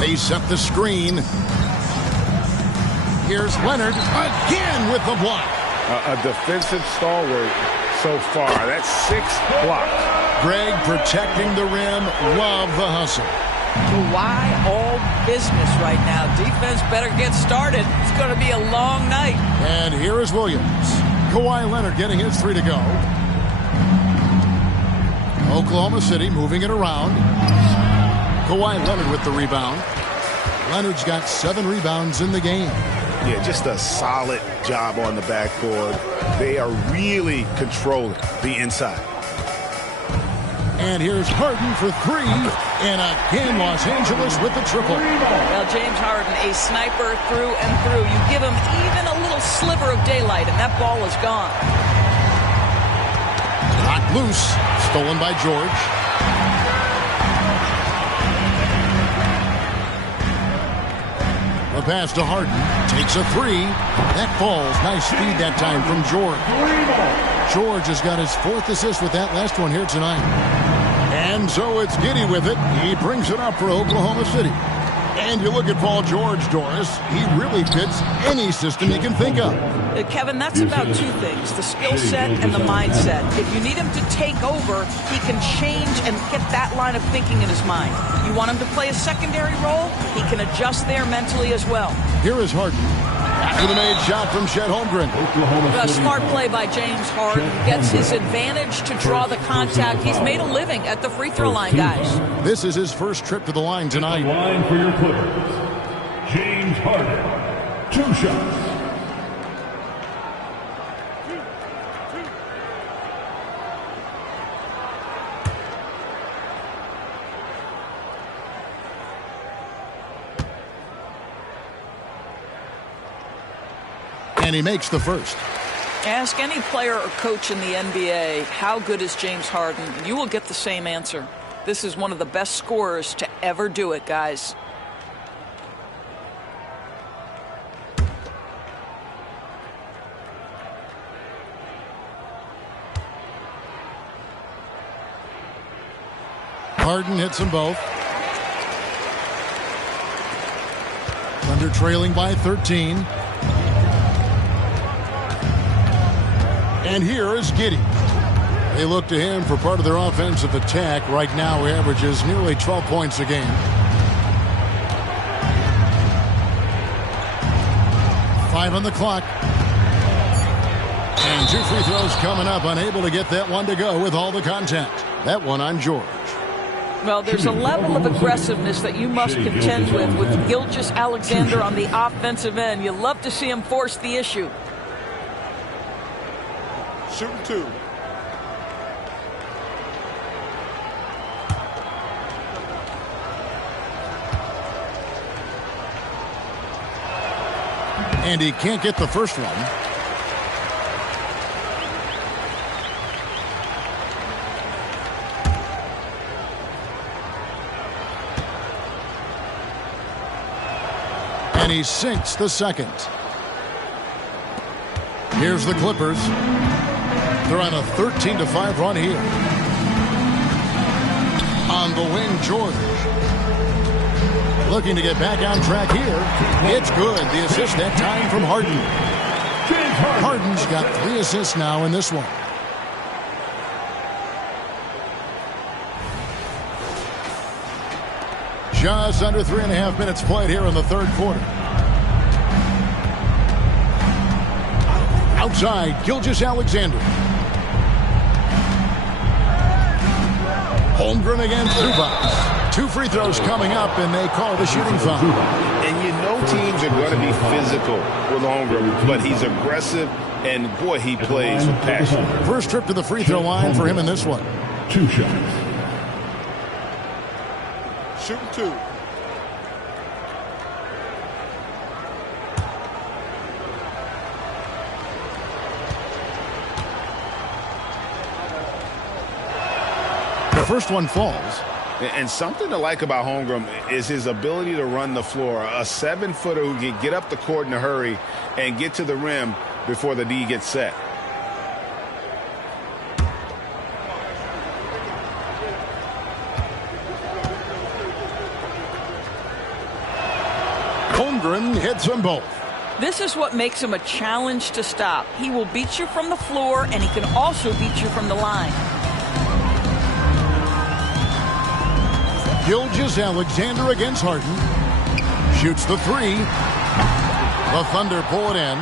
They set the screen. Here's Leonard again with the block. A defensive stalwart so far. That's 6 blocks. Greg protecting the rim. Love the hustle. Kawhi all business right now. Defense better get started. It's going to be a long night. And here is Williams. Kawhi Leonard getting his 3 to go. Oklahoma City moving it around. Kawhi Leonard with the rebound. Leonard's got 7 rebounds in the game. Yeah, just a solid job on the backboard. They are really controlling the inside. And here's Harden for 3. And again, Los Angeles with the triple. Well, James Harden, a sniper through and through. You give him even a little sliver of daylight, and that ball is gone. Knocked loose. Stolen by George. The pass to Harden. Takes a 3. That falls. Nice speed that time from George. George has got his 4th assist with that last one here tonight. And so it's Giddey with it. He brings it up for Oklahoma City. And you look at Paul George, Doris, he really fits any system you can think of. Kevin, that's about 2 things, the skill set and the mindset. If you need him to take over, he can change and get that line of thinking in his mind. You want him to play a secondary role, he can adjust there mentally as well. Here is Harden. After the made shot from Chet Holmgren. A smart play by James Harden. Gets his advantage to draw the contact. He's made a living at the free throw line, guys. This is his first trip to the line tonight. The line for your Clippers, James Harden. 2 shots. And he makes the first. Ask any player or coach in the NBA, how good is James Harden? You will get the same answer. This is one of the best scorers to ever do it, guys. Harden hits them both. Thunder trailing by 13. And here is Giddey. They look to him for part of their offensive attack. Right now, he averages nearly 12 points a game. Five on the clock. And 2 free throws coming up. Unable to get that one to go with all the contact. That one on George. Well, there's a level of aggressiveness that you must contend with Gilgeous Alexander on the offensive end. You love to see him force the issue. Shooting 2. And he can't get the first one. And he sinks the second. Here's the Clippers. They're on a 13-5 run here. On the wing, George. Looking to get back on track here. It's good. The assist that time from Harden. Harden's got 3 assists now in this one. Just under 3.5 minutes played here in the third quarter. Outside, Gilgeous-Alexander. Holmgren against Zubac. 2 free throws coming up, and they call the shooting foul. And you know teams are going to be physical with Holmgren, but he's aggressive, and boy, he plays with passion. First trip to the free throw line for him in this one. 2 shots. Shooting 2. The first one falls. And something to like about Holmgren is his ability to run the floor. A 7-footer who can get up the court in a hurry and get to the rim before the D gets set. Holmgren hits them both. This is what makes him a challenge to stop. He will beat you from the floor, and he can also beat you from the line. Gilgeous-Alexander against Harden. Shoots the 3. The Thunder pull it in.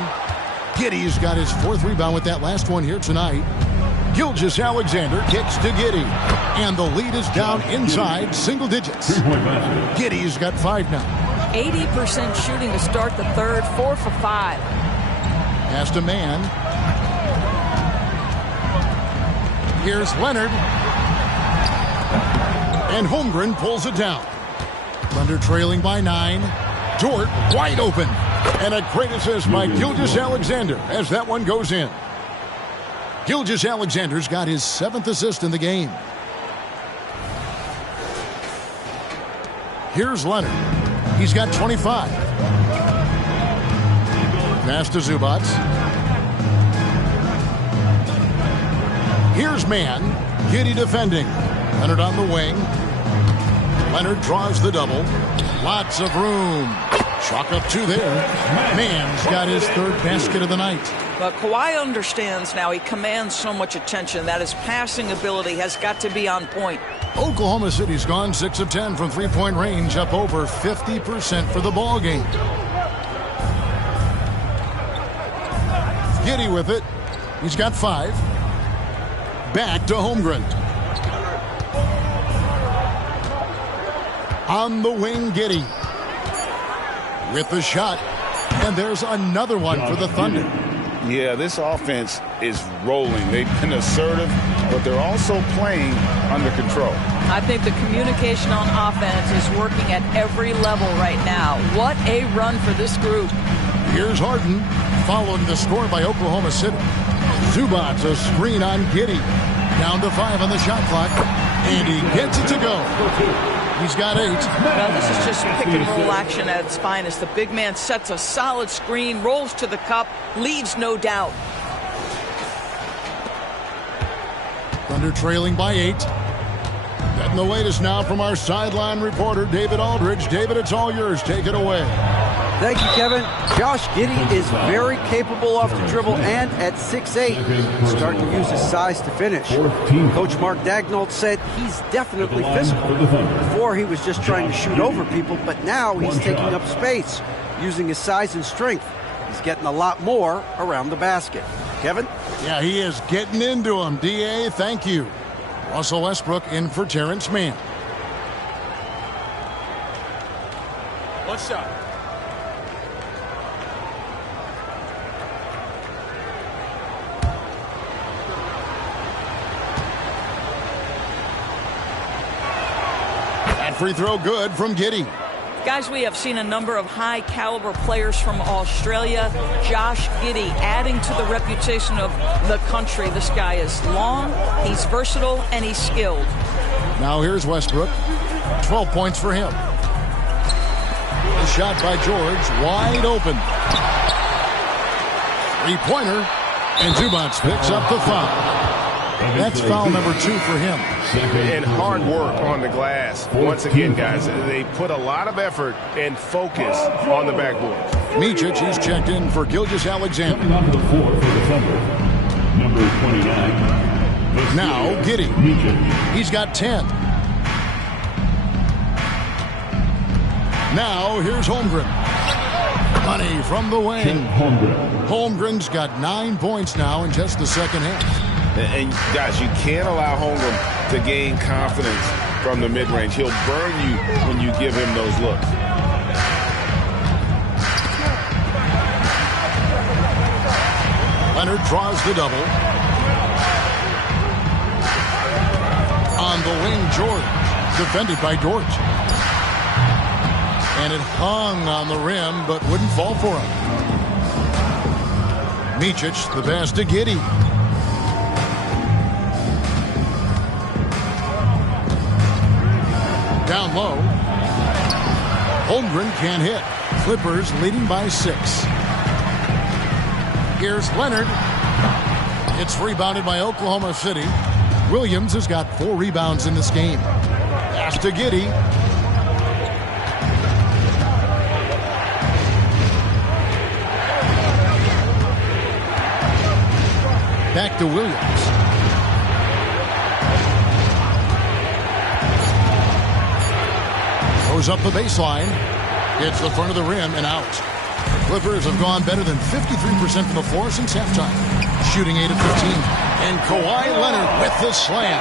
Giddey's got his 4th rebound with that last one here tonight. Gilgeous-Alexander kicks to Giddey. And the lead is down inside single digits. Giddey's got 5 now. 80% shooting to start the third, 4 for 5. Pass to man. Here's Leonard. And Holmgren pulls it down. Thunder trailing by 9. Dort wide open. And a great assist by Gilgeous-Alexander as that one goes in. Gilgeous-Alexander's got his 7th assist in the game. Here's Leonard. He's got 25. Pass to Zubac. Here's man. Giddey defending. Leonard on the wing. Leonard draws the double. Lots of room. Chalk up 2 there. Man's got his 3rd basket of the night. But Kawhi understands now he commands so much attention that his passing ability has got to be on point. Oklahoma City's gone 6 of 10 from three-point range, up over 50% for the ball game. Giddey with it. He's got 5. Back to Holmgren. On the wing, Giddey. With the shot. And there's another one for the Thunder. Yeah, this offense is rolling. They've been assertive, but they're also playing under control. I think the communication on offense is working at every level right now. What a run for this group. Here's Harden, followed the score by Oklahoma City. Zubac a screen on Giddey. Down to 5 on the shot clock. And he gets it to go. He's got 8. Well, this is just pick and roll action at its finest. The big man sets a solid screen, rolls to the cup, leaves no doubt. Thunder trailing by 8. Getting the latest now from our sideline reporter, David Aldridge. David, it's all yours. Take it away. Thank you, Kevin. Josh Giddey is very capable off the dribble and at 6'8", starting to use his size to finish. Coach Mark Daigneault said he's definitely physical. Before he was just trying to shoot over people, but now he's taking up space, using his size and strength. He's getting a lot more around the basket. Kevin? Yeah, he is getting into him. D.A., thank you. Russell Westbrook in for Terrence Mann. One shot. That free throw good from Giddey. Guys, we have seen a number of high-caliber players from Australia. Josh Giddey adding to the reputation of the country. This guy is long, he's versatile, and he's skilled. Now here's Westbrook. 12 points for him. The shot by George, wide open. Three-pointer, and Zubats picks up the foul. That's foul number 2 for him. And hard work on the glass. Once again, guys, they put a lot of effort and focus on the backboard. Micic, he's checked in for Gilgeous-Alexander. Number 4 for the Thunder. Number 29. Now Giddey. He's got 10. Now here's Holmgren. Money from the wing. Holmgren's got 9 points now in just the second half. And guys, you can't allow Holmgren to gain confidence from the mid-range. He'll burn you when you give him those looks. Leonard draws the double. On the wing, George. Defended by Dort. And it hung on the rim, but wouldn't fall for him. Micic, the pass to Giddey. Down low. Holmgren can't hit. Clippers leading by 6. Here's Leonard. It's rebounded by Oklahoma City. Williams has got 4 rebounds in this game. Pass to Giddey. Back to Williams. Goes up the baseline. Hits the front of the rim and out. Clippers have gone better than 53% from the floor since halftime. Shooting 8 of 15. And Kawhi Leonard with the slam.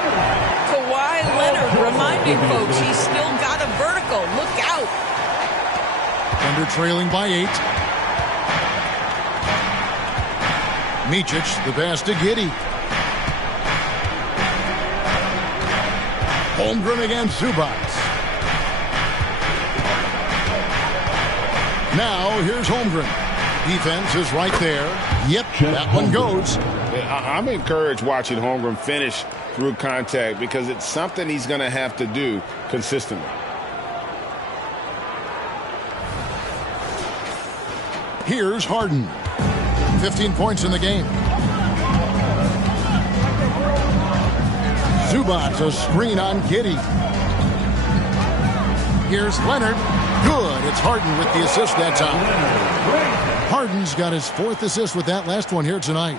Kawhi Leonard reminding folks he's still got a vertical. Look out. Thunder trailing by 8. Micic, the pass to Giddey. Holmgren against Zubats. Now, here's Holmgren. Defense is right there. Yep, that one goes. I'm encouraged watching Holmgren finish through contact because it's something he's going to have to do consistently. Here's Harden. 15 points in the game. Zubats, a screen on Giddey. Here's Leonard. Good. It's Harden with the assist that time. Harden's got his 4th assist with that last one here tonight.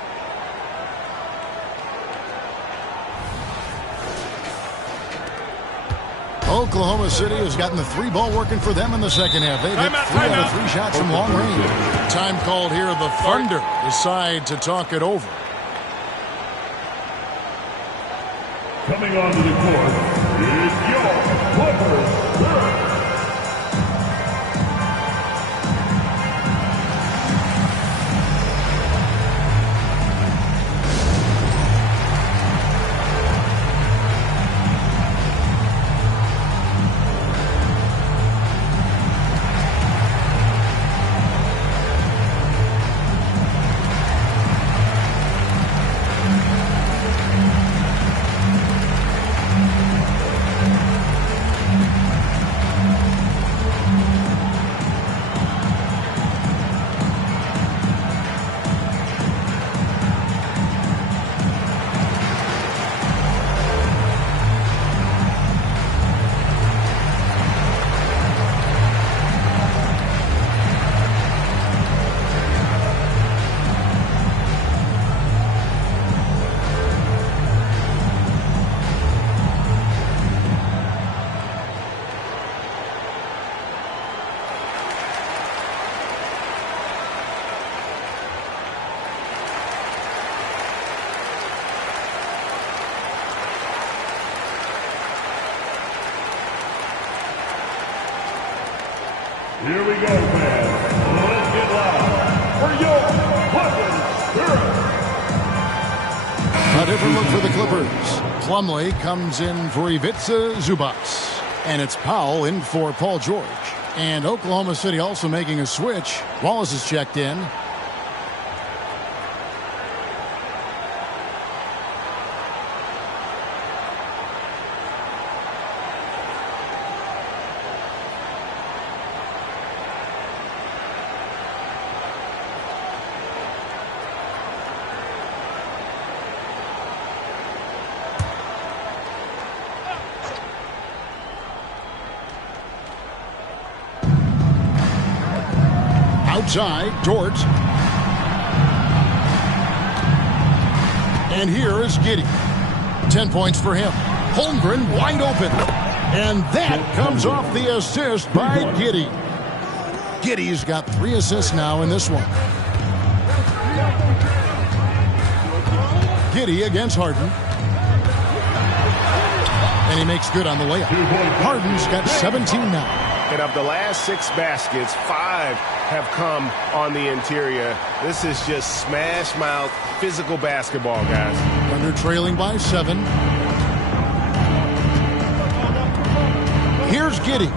Oklahoma City has gotten the 3-ball working for them in the second half. They've hit 3 out of 3 shots from long range. Time called here. The Thunder decide to talk it over. Coming onto the court is your Clippers. Here we go, fans. Let's get loud for your Clippers Spirit. A different look for the Clippers. Plumlee comes in for Ivica Zubats. And it's Powell in for Paul George. And Oklahoma City also making a switch. Wallace is checked in. Outside, Dort. And here is Giddey. 10 points for him. Holmgren wide open. And that comes off the assist by Giddey. Giddey's got 3 assists now in this one. Giddey against Harden. And he makes good on the layup. Harden's got 17 now. And of the last 6 baskets, 5 have come on the interior. This is just smash mouth, physical basketball, guys. Thunder trailing by 7. Here's Giddey.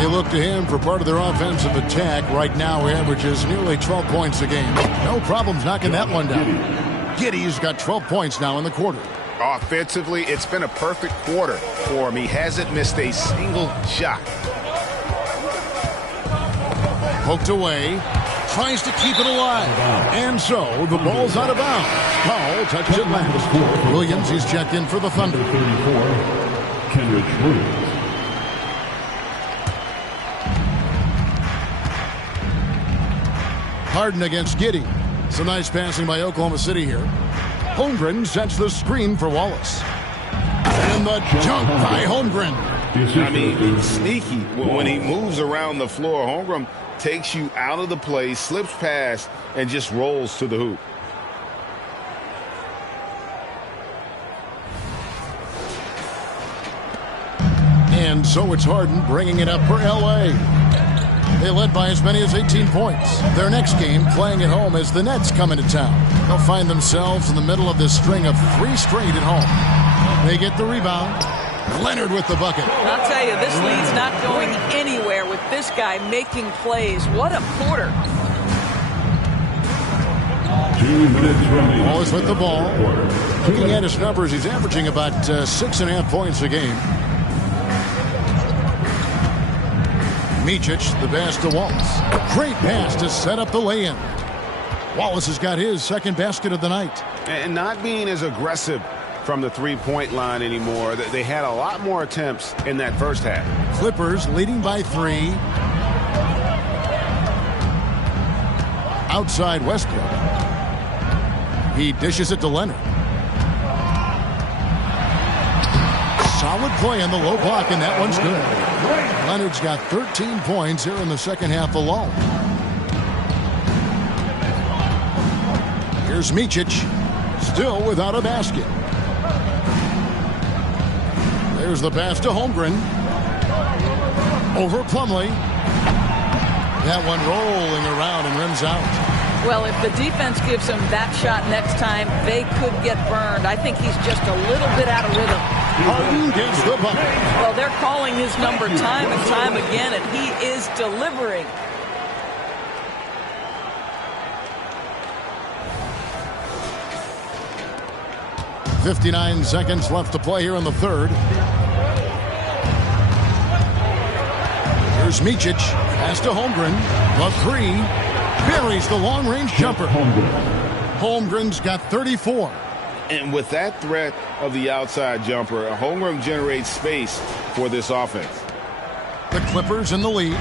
They look to him for part of their offensive attack. Right now, he averages nearly 12 points a game. No problems knocking that one down. Giddey's got 12 points now in the quarter. Offensively, it's been a perfect quarter for him. He hasn't missed a single shot. Poked away, tries to keep it alive, and so the ball's out of bounds. Powell touches it last. Williams, he's checked in for the Thunder. 34, Kenrich Williams. Harden against Giddey. Some nice passing by Oklahoma City here. Holmgren sets the screen for Wallace. And the jump by Holmgren. I mean, sneaky. When he moves around the floor, Holmgren takes you out of the play, slips past, and just rolls to the hoop. And so it's Harden bringing it up for L.A. They led by as many as 18 points. Their next game, playing at home, as the Nets come into town. They'll find themselves in the middle of this string of 3 straight at home. They get the rebound. Leonard with the bucket. I'll tell you, this lead's not going anywhere with this guy making plays. What a quarter. 2 minutes remaining. Wallace with the ball. Looking at his numbers, he's averaging about 6.5 points a game. Micic, the pass to Wallace. Great pass to set up the lay-in. Wallace has got his second basket of the night. And not being as aggressive from the three-point line anymore. They had a lot more attempts in that first half. Clippers leading by 3. Outside Westbrook. He dishes it to Leonard. Solid play on the low block, and that one's good. Leonard's got 13 points here in the second half alone. Here's Micic, still without a basket. There's the pass to Holmgren. Over Plumlee. That one rolling around and rims out. Well, if the defense gives him that shot next time, they could get burned. I think he's just a little bit out of rhythm. Harden gets the bucket. Well, they're calling his number time and time again, and he is delivering. .59 seconds left to play here in the third. Here's Micic. Pass to Holmgren. The 3. Buries the long-range jumper. Holmgren's got 34. And with that threat of the outside jumper, Holmgren generates space for this offense. The Clippers in the lead.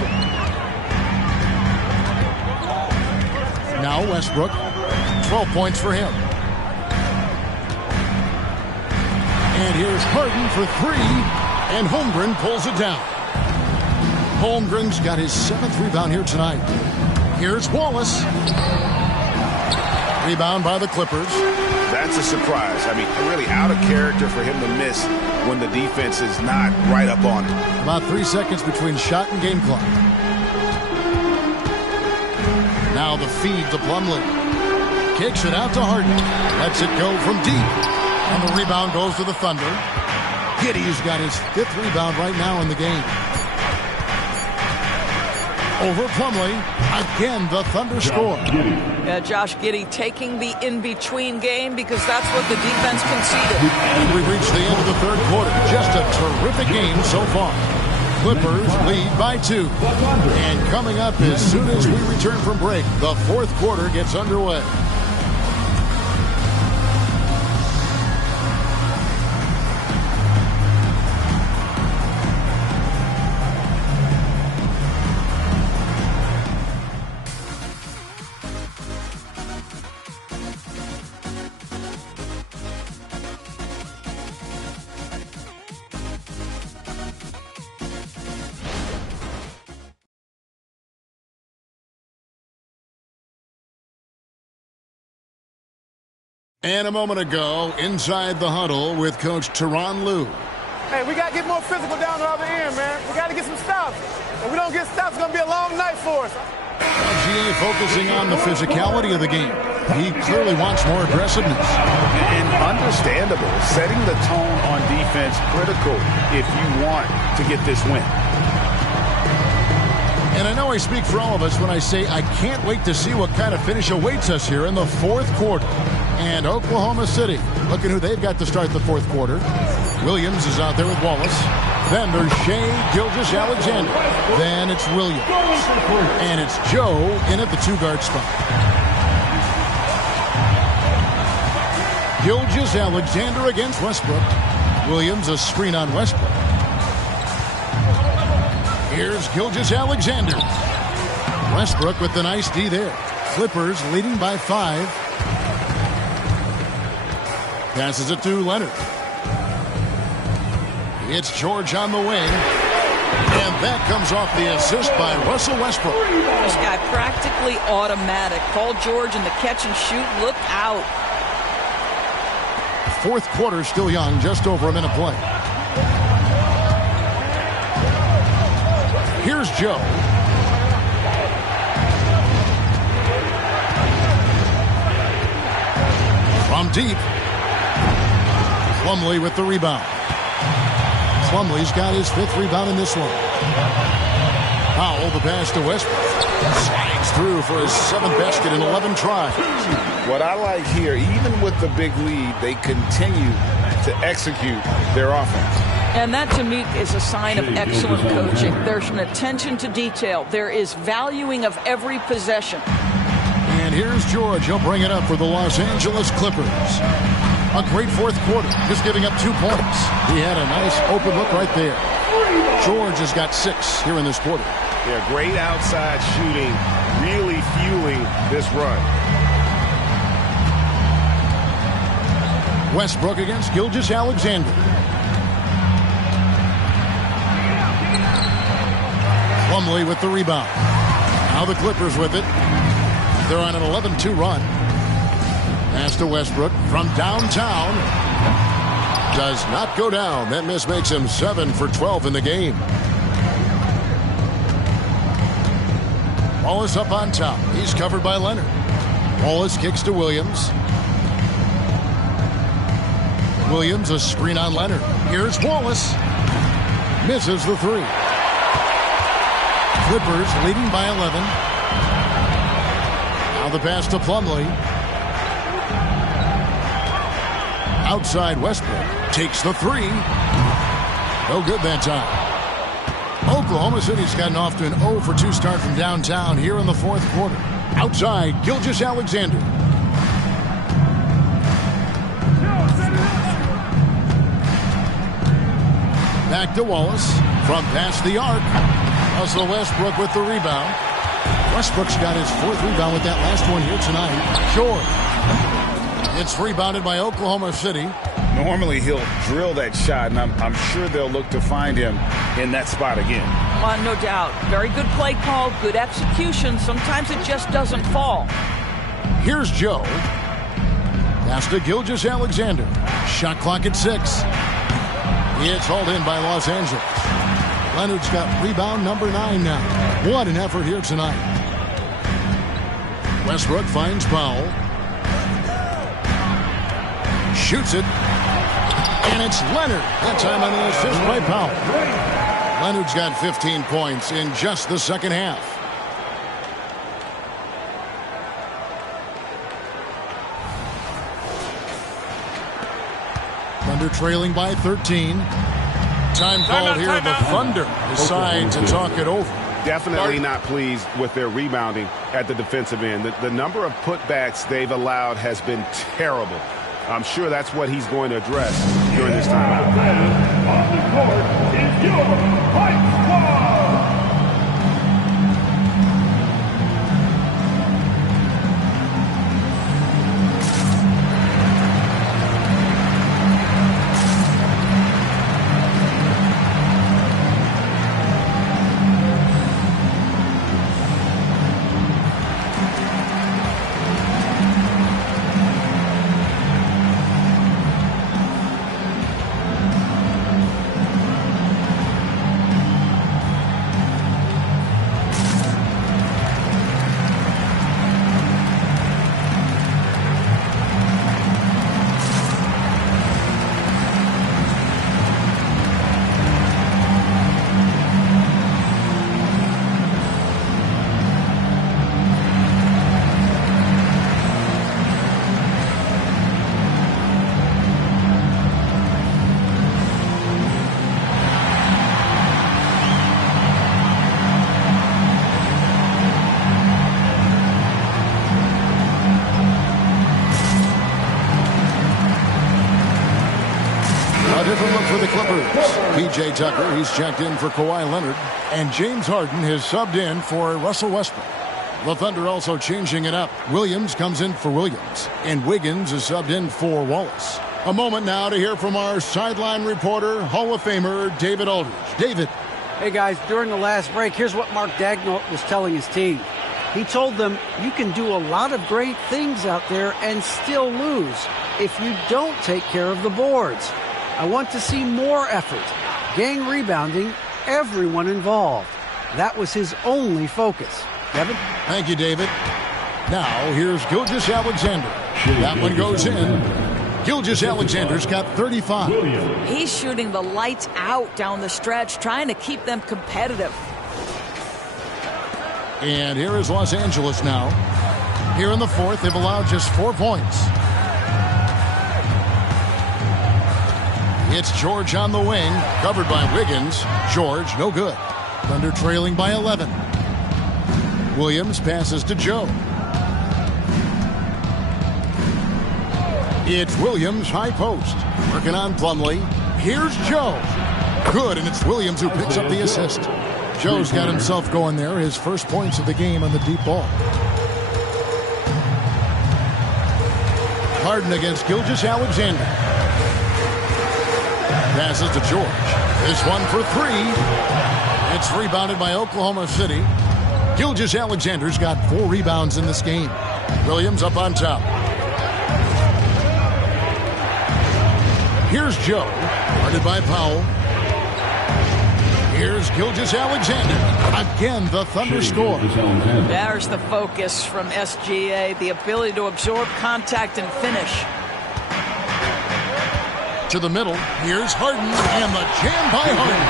Now Westbrook. 12 points for him. And here's Harden for 3. And Holmgren pulls it down. Holmgren's got his 7th rebound here tonight. Here's Wallace. Rebound by the Clippers. That's a surprise. I mean, really out of character for him to miss when the defense is not right up on it. About 3 seconds between shot and game clock. Now the feed to Plumlee. Kicks it out to Harden. Lets it go from deep. And the rebound goes to the Thunder. Giddey's got his 5th rebound right now in the game. over Plumlee. Again, the Thunder score. Yeah, Josh Giddey taking the in-between game because that's what the defense conceded. We've reached the end of the third quarter. Just a terrific game so far. Clippers lead by 2. And coming up as soon as we return from break, the fourth quarter gets underway. And a moment ago, inside the huddle with Coach Tyronn Lue. Hey, we got to get more physical down the other end, man. We got to get some stops. If we don't get stops, it's going to be a long night for us. GA focusing on the physicality of the game. He clearly wants more aggressiveness. And understandable. Setting the tone on defense critical if you want to get this win. And I know I speak for all of us when I say I can't wait to see what kind of finish awaits us here in the fourth quarter. And Oklahoma City, looking who they've got to start the fourth quarter. Williams is out there with Wallace. Then there's Shai Gilgeous-Alexander. Then it's Williams. And it's Joe in at the 2-guard spot. Gilgeous-Alexander against Westbrook. Williams a screen on Westbrook. Here's Gilgeous-Alexander. Westbrook with the nice D there. Clippers leading by 5. Passes it to Leonard. It's George on the wing. And that comes off the assist by Russell Westbrook. This guy practically automatic. Paul George in the catch and shoot. Look out. Fourth quarter still young. Just over a minute play. Here's Joe. From deep. Plumlee with the rebound. Plumlee's got his 5th rebound in this one. Powell, the pass to Westbrook. Slides through for his 7th basket in 11 tries. What I like here, even with the big lead, they continue to execute their offense. And that, to me, is a sign of excellent coaching. There's an attention to detail. There is valuing of every possession. And here's George. He'll bring it up for the Los Angeles Clippers. A great fourth quarter, just giving up 2 points. He had a nice open look right there. George has got 6 here in this quarter. Yeah, great outside shooting, really fueling this run. Westbrook against Gilgeous-Alexander. Plumlee with the rebound. Now the Clippers with it. They're on an 11-2 run. Pass to Westbrook from downtown. Does not go down. That miss makes him 7 for 12 in the game. Wallace up on top. He's covered by Leonard. Wallace kicks to Williams. Williams a screen on Leonard. Here's Wallace. Misses the 3. Clippers leading by 11. Now the pass to Plumlee. Outside Westbrook takes the 3. No good that time. Oklahoma City's gotten off to an 0 for 2 start from downtown here in the fourth quarter. Outside Gilgeous-Alexander. Back to Wallace from past the arc. Russell Westbrook with the rebound. Westbrook's got his 4th rebound with that last one here tonight. George. It's rebounded by Oklahoma City. Normally he'll drill that shot, and I'm sure they'll look to find him in that spot again. No doubt. Very good play call, good execution. Sometimes it just doesn't fall. Here's Joe. Pass to Gilgeous-Alexander. Shot clock at 6. It's hauled in by Los Angeles. Leonard's got rebound number 9 now. What an effort here tonight. Westbrook finds Powell. Shoots it. And it's Leonard. That time on the assist by Powell. Leonard's got 15 points in just the second half. Thunder trailing by 13. Time called here. The Thunder decide to talk it over. Definitely not pleased with their rebounding at the defensive end. The number of putbacks they've allowed has been terrible. I'm sure that's what he's going to address during this timeout. On the court is your Fight Squad. P.J. Tucker, he's checked in for Kawhi Leonard. And James Harden has subbed in for Russell Westbrook. The Thunder also changing it up. Williams comes in for Williams. And Wiggins is subbed in for Wallace. A moment now to hear from our sideline reporter, Hall of Famer David Aldridge. David. Hey, guys, during the last break, here's what Mark Daigneault was telling his team. He told them, you can do a lot of great things out there and still lose if you don't take care of the boards. I want to see more effort. Gang rebounding, everyone involved. That was his only focus. Kevin? Thank you, David. Now, here's Gilgeous-Alexander. That one goes in. Gilgeous-Alexander's got 35. He's shooting the lights out down the stretch, trying to keep them competitive. And here is Los Angeles now. Here in the fourth, they've allowed just 4 points. It's George on the wing, covered by Wiggins. George, no good. Thunder trailing by 11. Williams passes to Joe. It's Williams, high post. Working on Plumlee. Here's Joe. Good, and it's Williams who picks up the assist. Joe's got himself going there, his first points of the game on the deep ball. Harden against Gilgeous-Alexander. Passes to George. This one for 3. It's rebounded by Oklahoma City. Gilgeous-Alexander's got 4 rebounds in this game. Williams up on top. Here's Joe. Guarded by Powell. Here's Gilgeous-Alexander. Again, the Thunder score. There's the focus from SGA, the ability to absorb contact and finish. To the middle. Here's Harden, and the jam by Harden.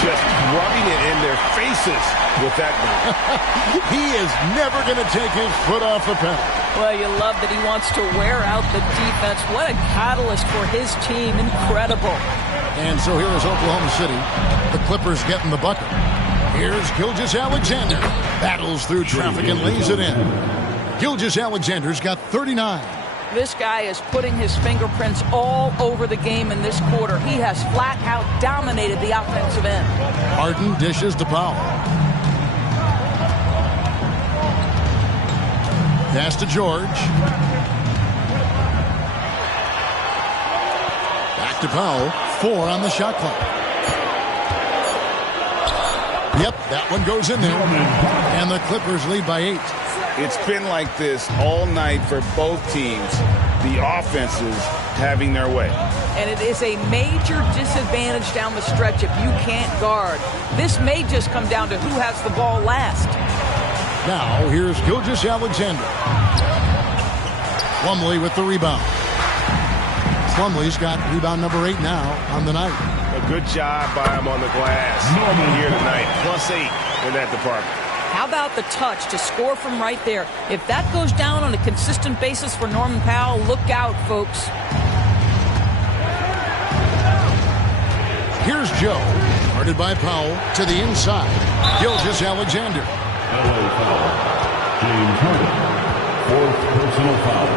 Just rubbing it in their faces with that one. He is never going to take his foot off the pedal. Well, you love that he wants to wear out the defense. What a catalyst for his team. Incredible. And so here is Oklahoma City. The Clippers getting the bucket. Here's Gilgeous-Alexander. Battles through traffic and lays it in. Gilgeous-Alexander's got 39. This guy is putting his fingerprints all over the game in this quarter. He has flat out dominated the offensive end. Harden dishes to Powell. Pass to George. Back to Powell. 4 on the shot clock. Yep, that one goes in there. And the Clippers lead by 8. It's been like this all night for both teams. The offenses having their way. And it is a major disadvantage down the stretch if you can't guard. This may just come down to who has the ball last. Now, here's Gilgeous-Alexander. Plumlee with the rebound. Plumlee's got rebound number 8 now on the night. A good job by him on the glass here tonight. +8 in that department. How about the touch to score from right there? If that goes down on a consistent basis for Norman Powell, look out, folks. Here's Joe. Guarded by Powell to the inside. Gilgeous-Alexander. LA foul. James Harden. 4th personal foul.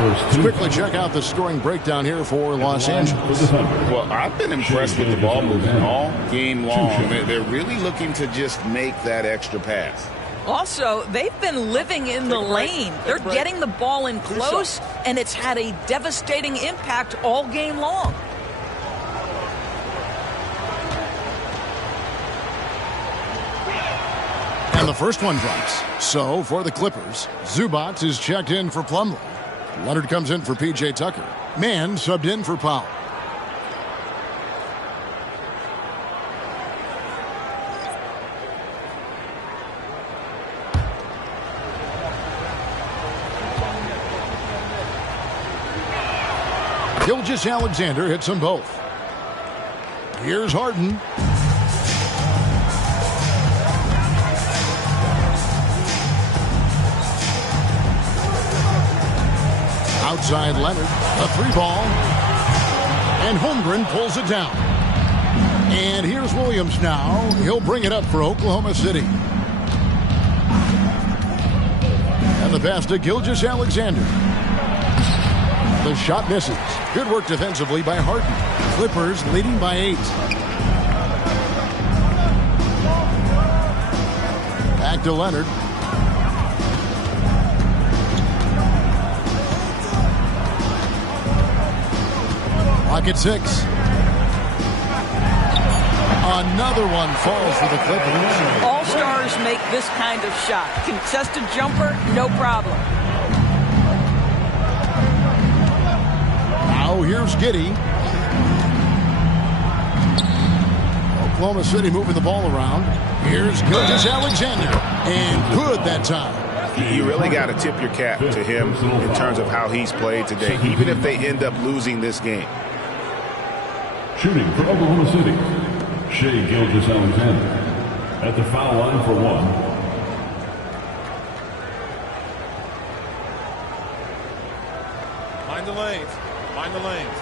Let's quickly check out the scoring breakdown here for Los Angeles. Well, I've been impressed with the ball movement all game long. They're really looking to just make that extra pass. Also, they've been living in the lane. They're getting the ball in close, and it's had a devastating impact all game long. And the first one drops. So, for the Clippers, Zubac is checked in for Plumlee. Leonard comes in for P.J. Tucker. Mann subbed in for Powell. Gilgeous-Alexander hits them both. Here's Harden. Outside Leonard, a 3-ball, and Holmgren pulls it down. And here's Williams now. He'll bring it up for Oklahoma City. And the pass to Gilgeous-Alexander. The shot misses. Good work defensively by Harden. Clippers leading by 8. Back to Leonard. Clock at 6. Another one falls for the Clippers. All-stars make this kind of shot. Contested jumper, no problem. Now here's Giddey. Oklahoma City moving the ball around. Here's Gilgeous-Alexander. And good that time. You really got to tip your cap to him in terms of how he's played today, even if they end up losing this game. Shooting for Oklahoma City, Shai Gilgeous-Alexander. At the foul line for 1. Mind the lanes. Mind the lanes.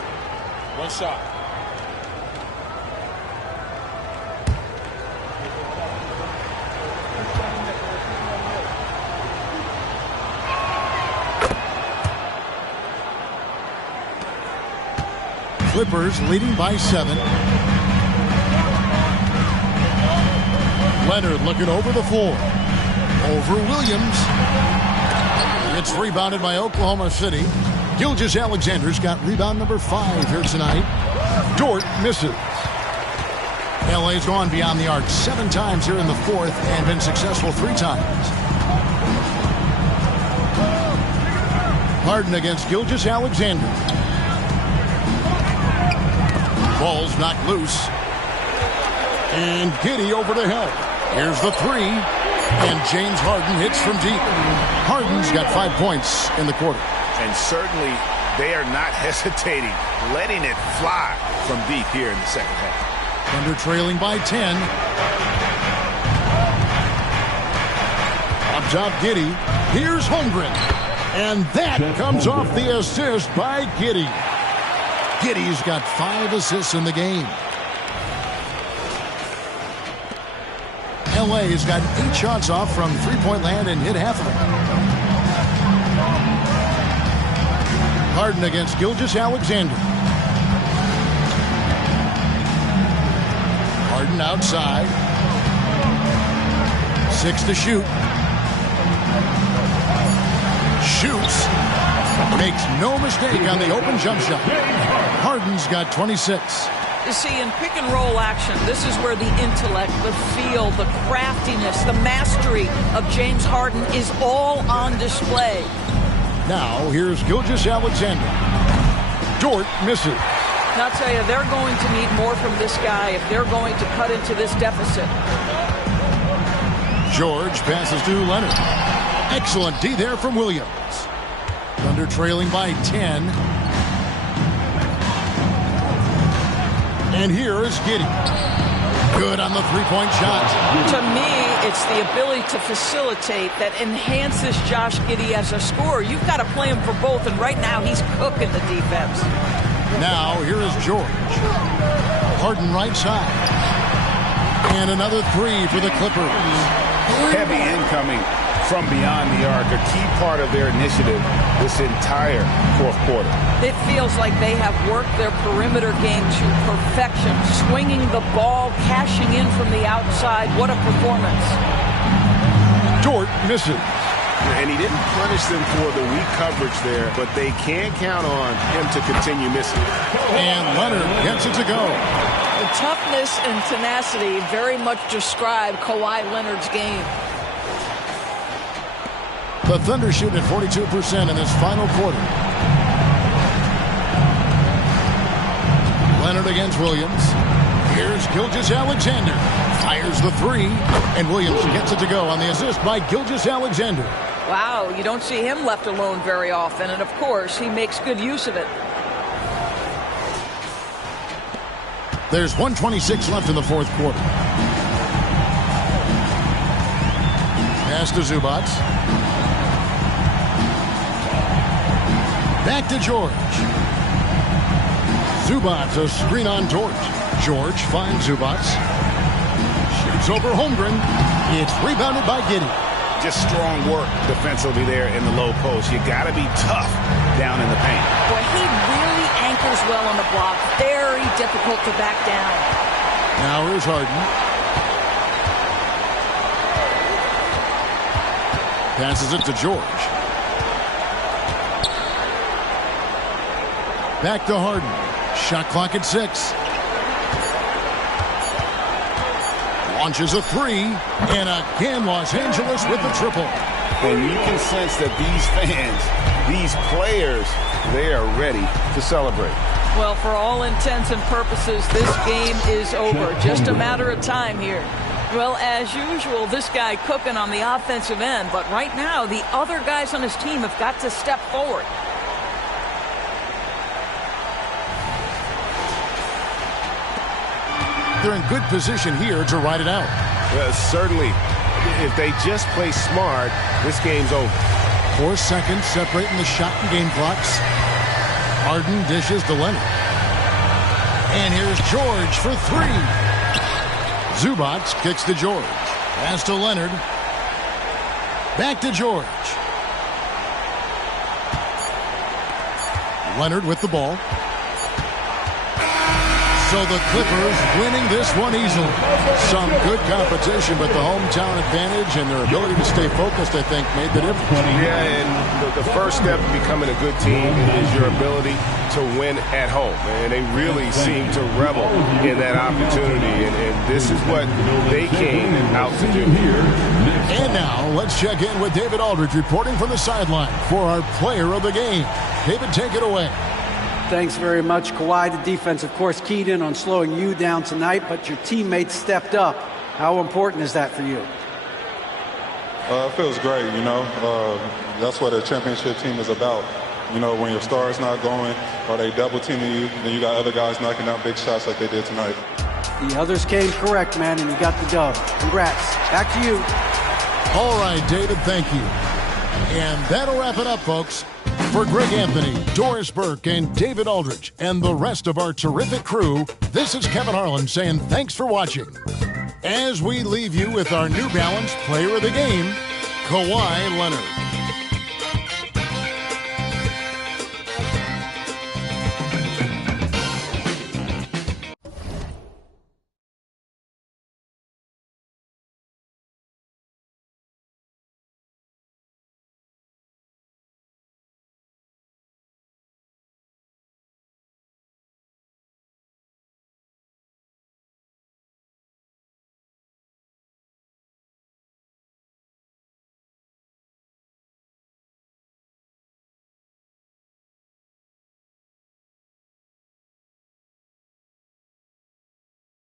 One shot. Clippers leading by 7. Leonard looking over the floor. Over Williams. It's rebounded by Oklahoma City. Gilgeous-Alexander's got rebound number 5 here tonight. Dort misses. LA's gone beyond the arc 7 times here in the 4th and been successful 3 times. Harden against Gilgeous-Alexander. Ball's knocked loose. And Giddey over to help. Here's the 3. And James Harden hits from deep. Harden's got 5 points in the quarter. And certainly they are not hesitating, letting it fly from deep here in the second half. Thunder trailing by 10. Up top, Giddey. Here's Holmgren. And that comes off the assist by Giddey. Giddey's got 5 assists in the game. LA has got 8 shots off from three-point land and hit half of them. Harden against Gilgeous-Alexander. Harden outside. 6 to shoot. Shoots. Makes no mistake on the open jump shot. Harden's got 26. You see, in pick and roll action, this is where the intellect, the feel, the craftiness, the mastery of James Harden is all on display. Now, here's Gilgeous-Alexander. Dort misses. And I'll tell you, they're going to need more from this guy if they're going to cut into this deficit. George passes to Leonard. Excellent D there from Williams. Thunder trailing by 10. And here is Giddey. Good on the three-point shot. To me, it's the ability to facilitate that enhances Josh Giddey as a scorer. You've got to play him for both, and right now he's cooking the defense. Now, here is George. Harden right side. And another three for the Clippers. Heavy incoming from beyond the arc, a key part of their initiative this entire fourth quarter. It feels like they have worked their perimeter game to perfection, swinging the ball, cashing in from the outside. What a performance. Dort misses. And he didn't punish them for the weak coverage there, but they can count on him to continue missing. And Leonard gets it to go. The toughness and tenacity very much describe Kawhi Leonard's game. The Thunder shoot at 42% in this final quarter. Leonard against Williams. Here's Gilgeous-Alexander. Fires the three. And Williams gets it to go on the assist by Gilgeous-Alexander. Wow, you don't see him left alone very often. And, of course, he makes good use of it. There's 1:26 left in the fourth quarter. Pass to Zubac. Back to George. Zubac, a screen on Dort. George finds Zubac. Shoots over Holmgren. It's rebounded by Giddey. Just strong work defensively there in the low post. You got to be tough down in the paint. Boy, he really anchors well on the block. Very difficult to back down. Now here's Harden. Passes it to George. Back to Harden. Shot clock at 6. Launches a three. And again, Los Angeles with the triple. And you can sense that these fans, these players, they are ready to celebrate. Well, for all intents and purposes, this game is over. Just a matter of time here. Well, as usual, this guy cooking on the offensive end. But right now, the other guys on his team have got to step forward. They're in good position here to ride it out. Certainly, if they just play smart, this game's over. 4 seconds separating the shot and game clocks. Harden dishes to Leonard. And here's George for three. Zubac kicks to George. Pass to Leonard. Back to George. Leonard with the ball. So the Clippers winning this one easily. Some good competition, but the hometown advantage and their ability to stay focused, I think, made the difference. Yeah, and the first step in becoming a good team is your ability to win at home. And they really seem to revel in that opportunity. And this is what they came out to do. And now let's check in with David Aldridge reporting from the sideline for our player of the game. David, take it away. Thanks very much, Kawhi. The defense, of course, keyed in on slowing you down tonight, but your teammates stepped up. How important is that for you? It feels great, you know. That's what a championship team is about. You know, when your star's not going or they double teaming you, then you got other guys knocking out big shots like they did tonight. The others came correct, man, and you got the dub. Congrats. Back to you. All right, David, thank you. And that'll wrap it up, folks. For Greg Anthony, Doris Burke, and David Aldridge, and the rest of our terrific crew, this is Kevin Harlan saying thanks for watching. As we leave you with our New Balance Player of the Game, Kawhi Leonard.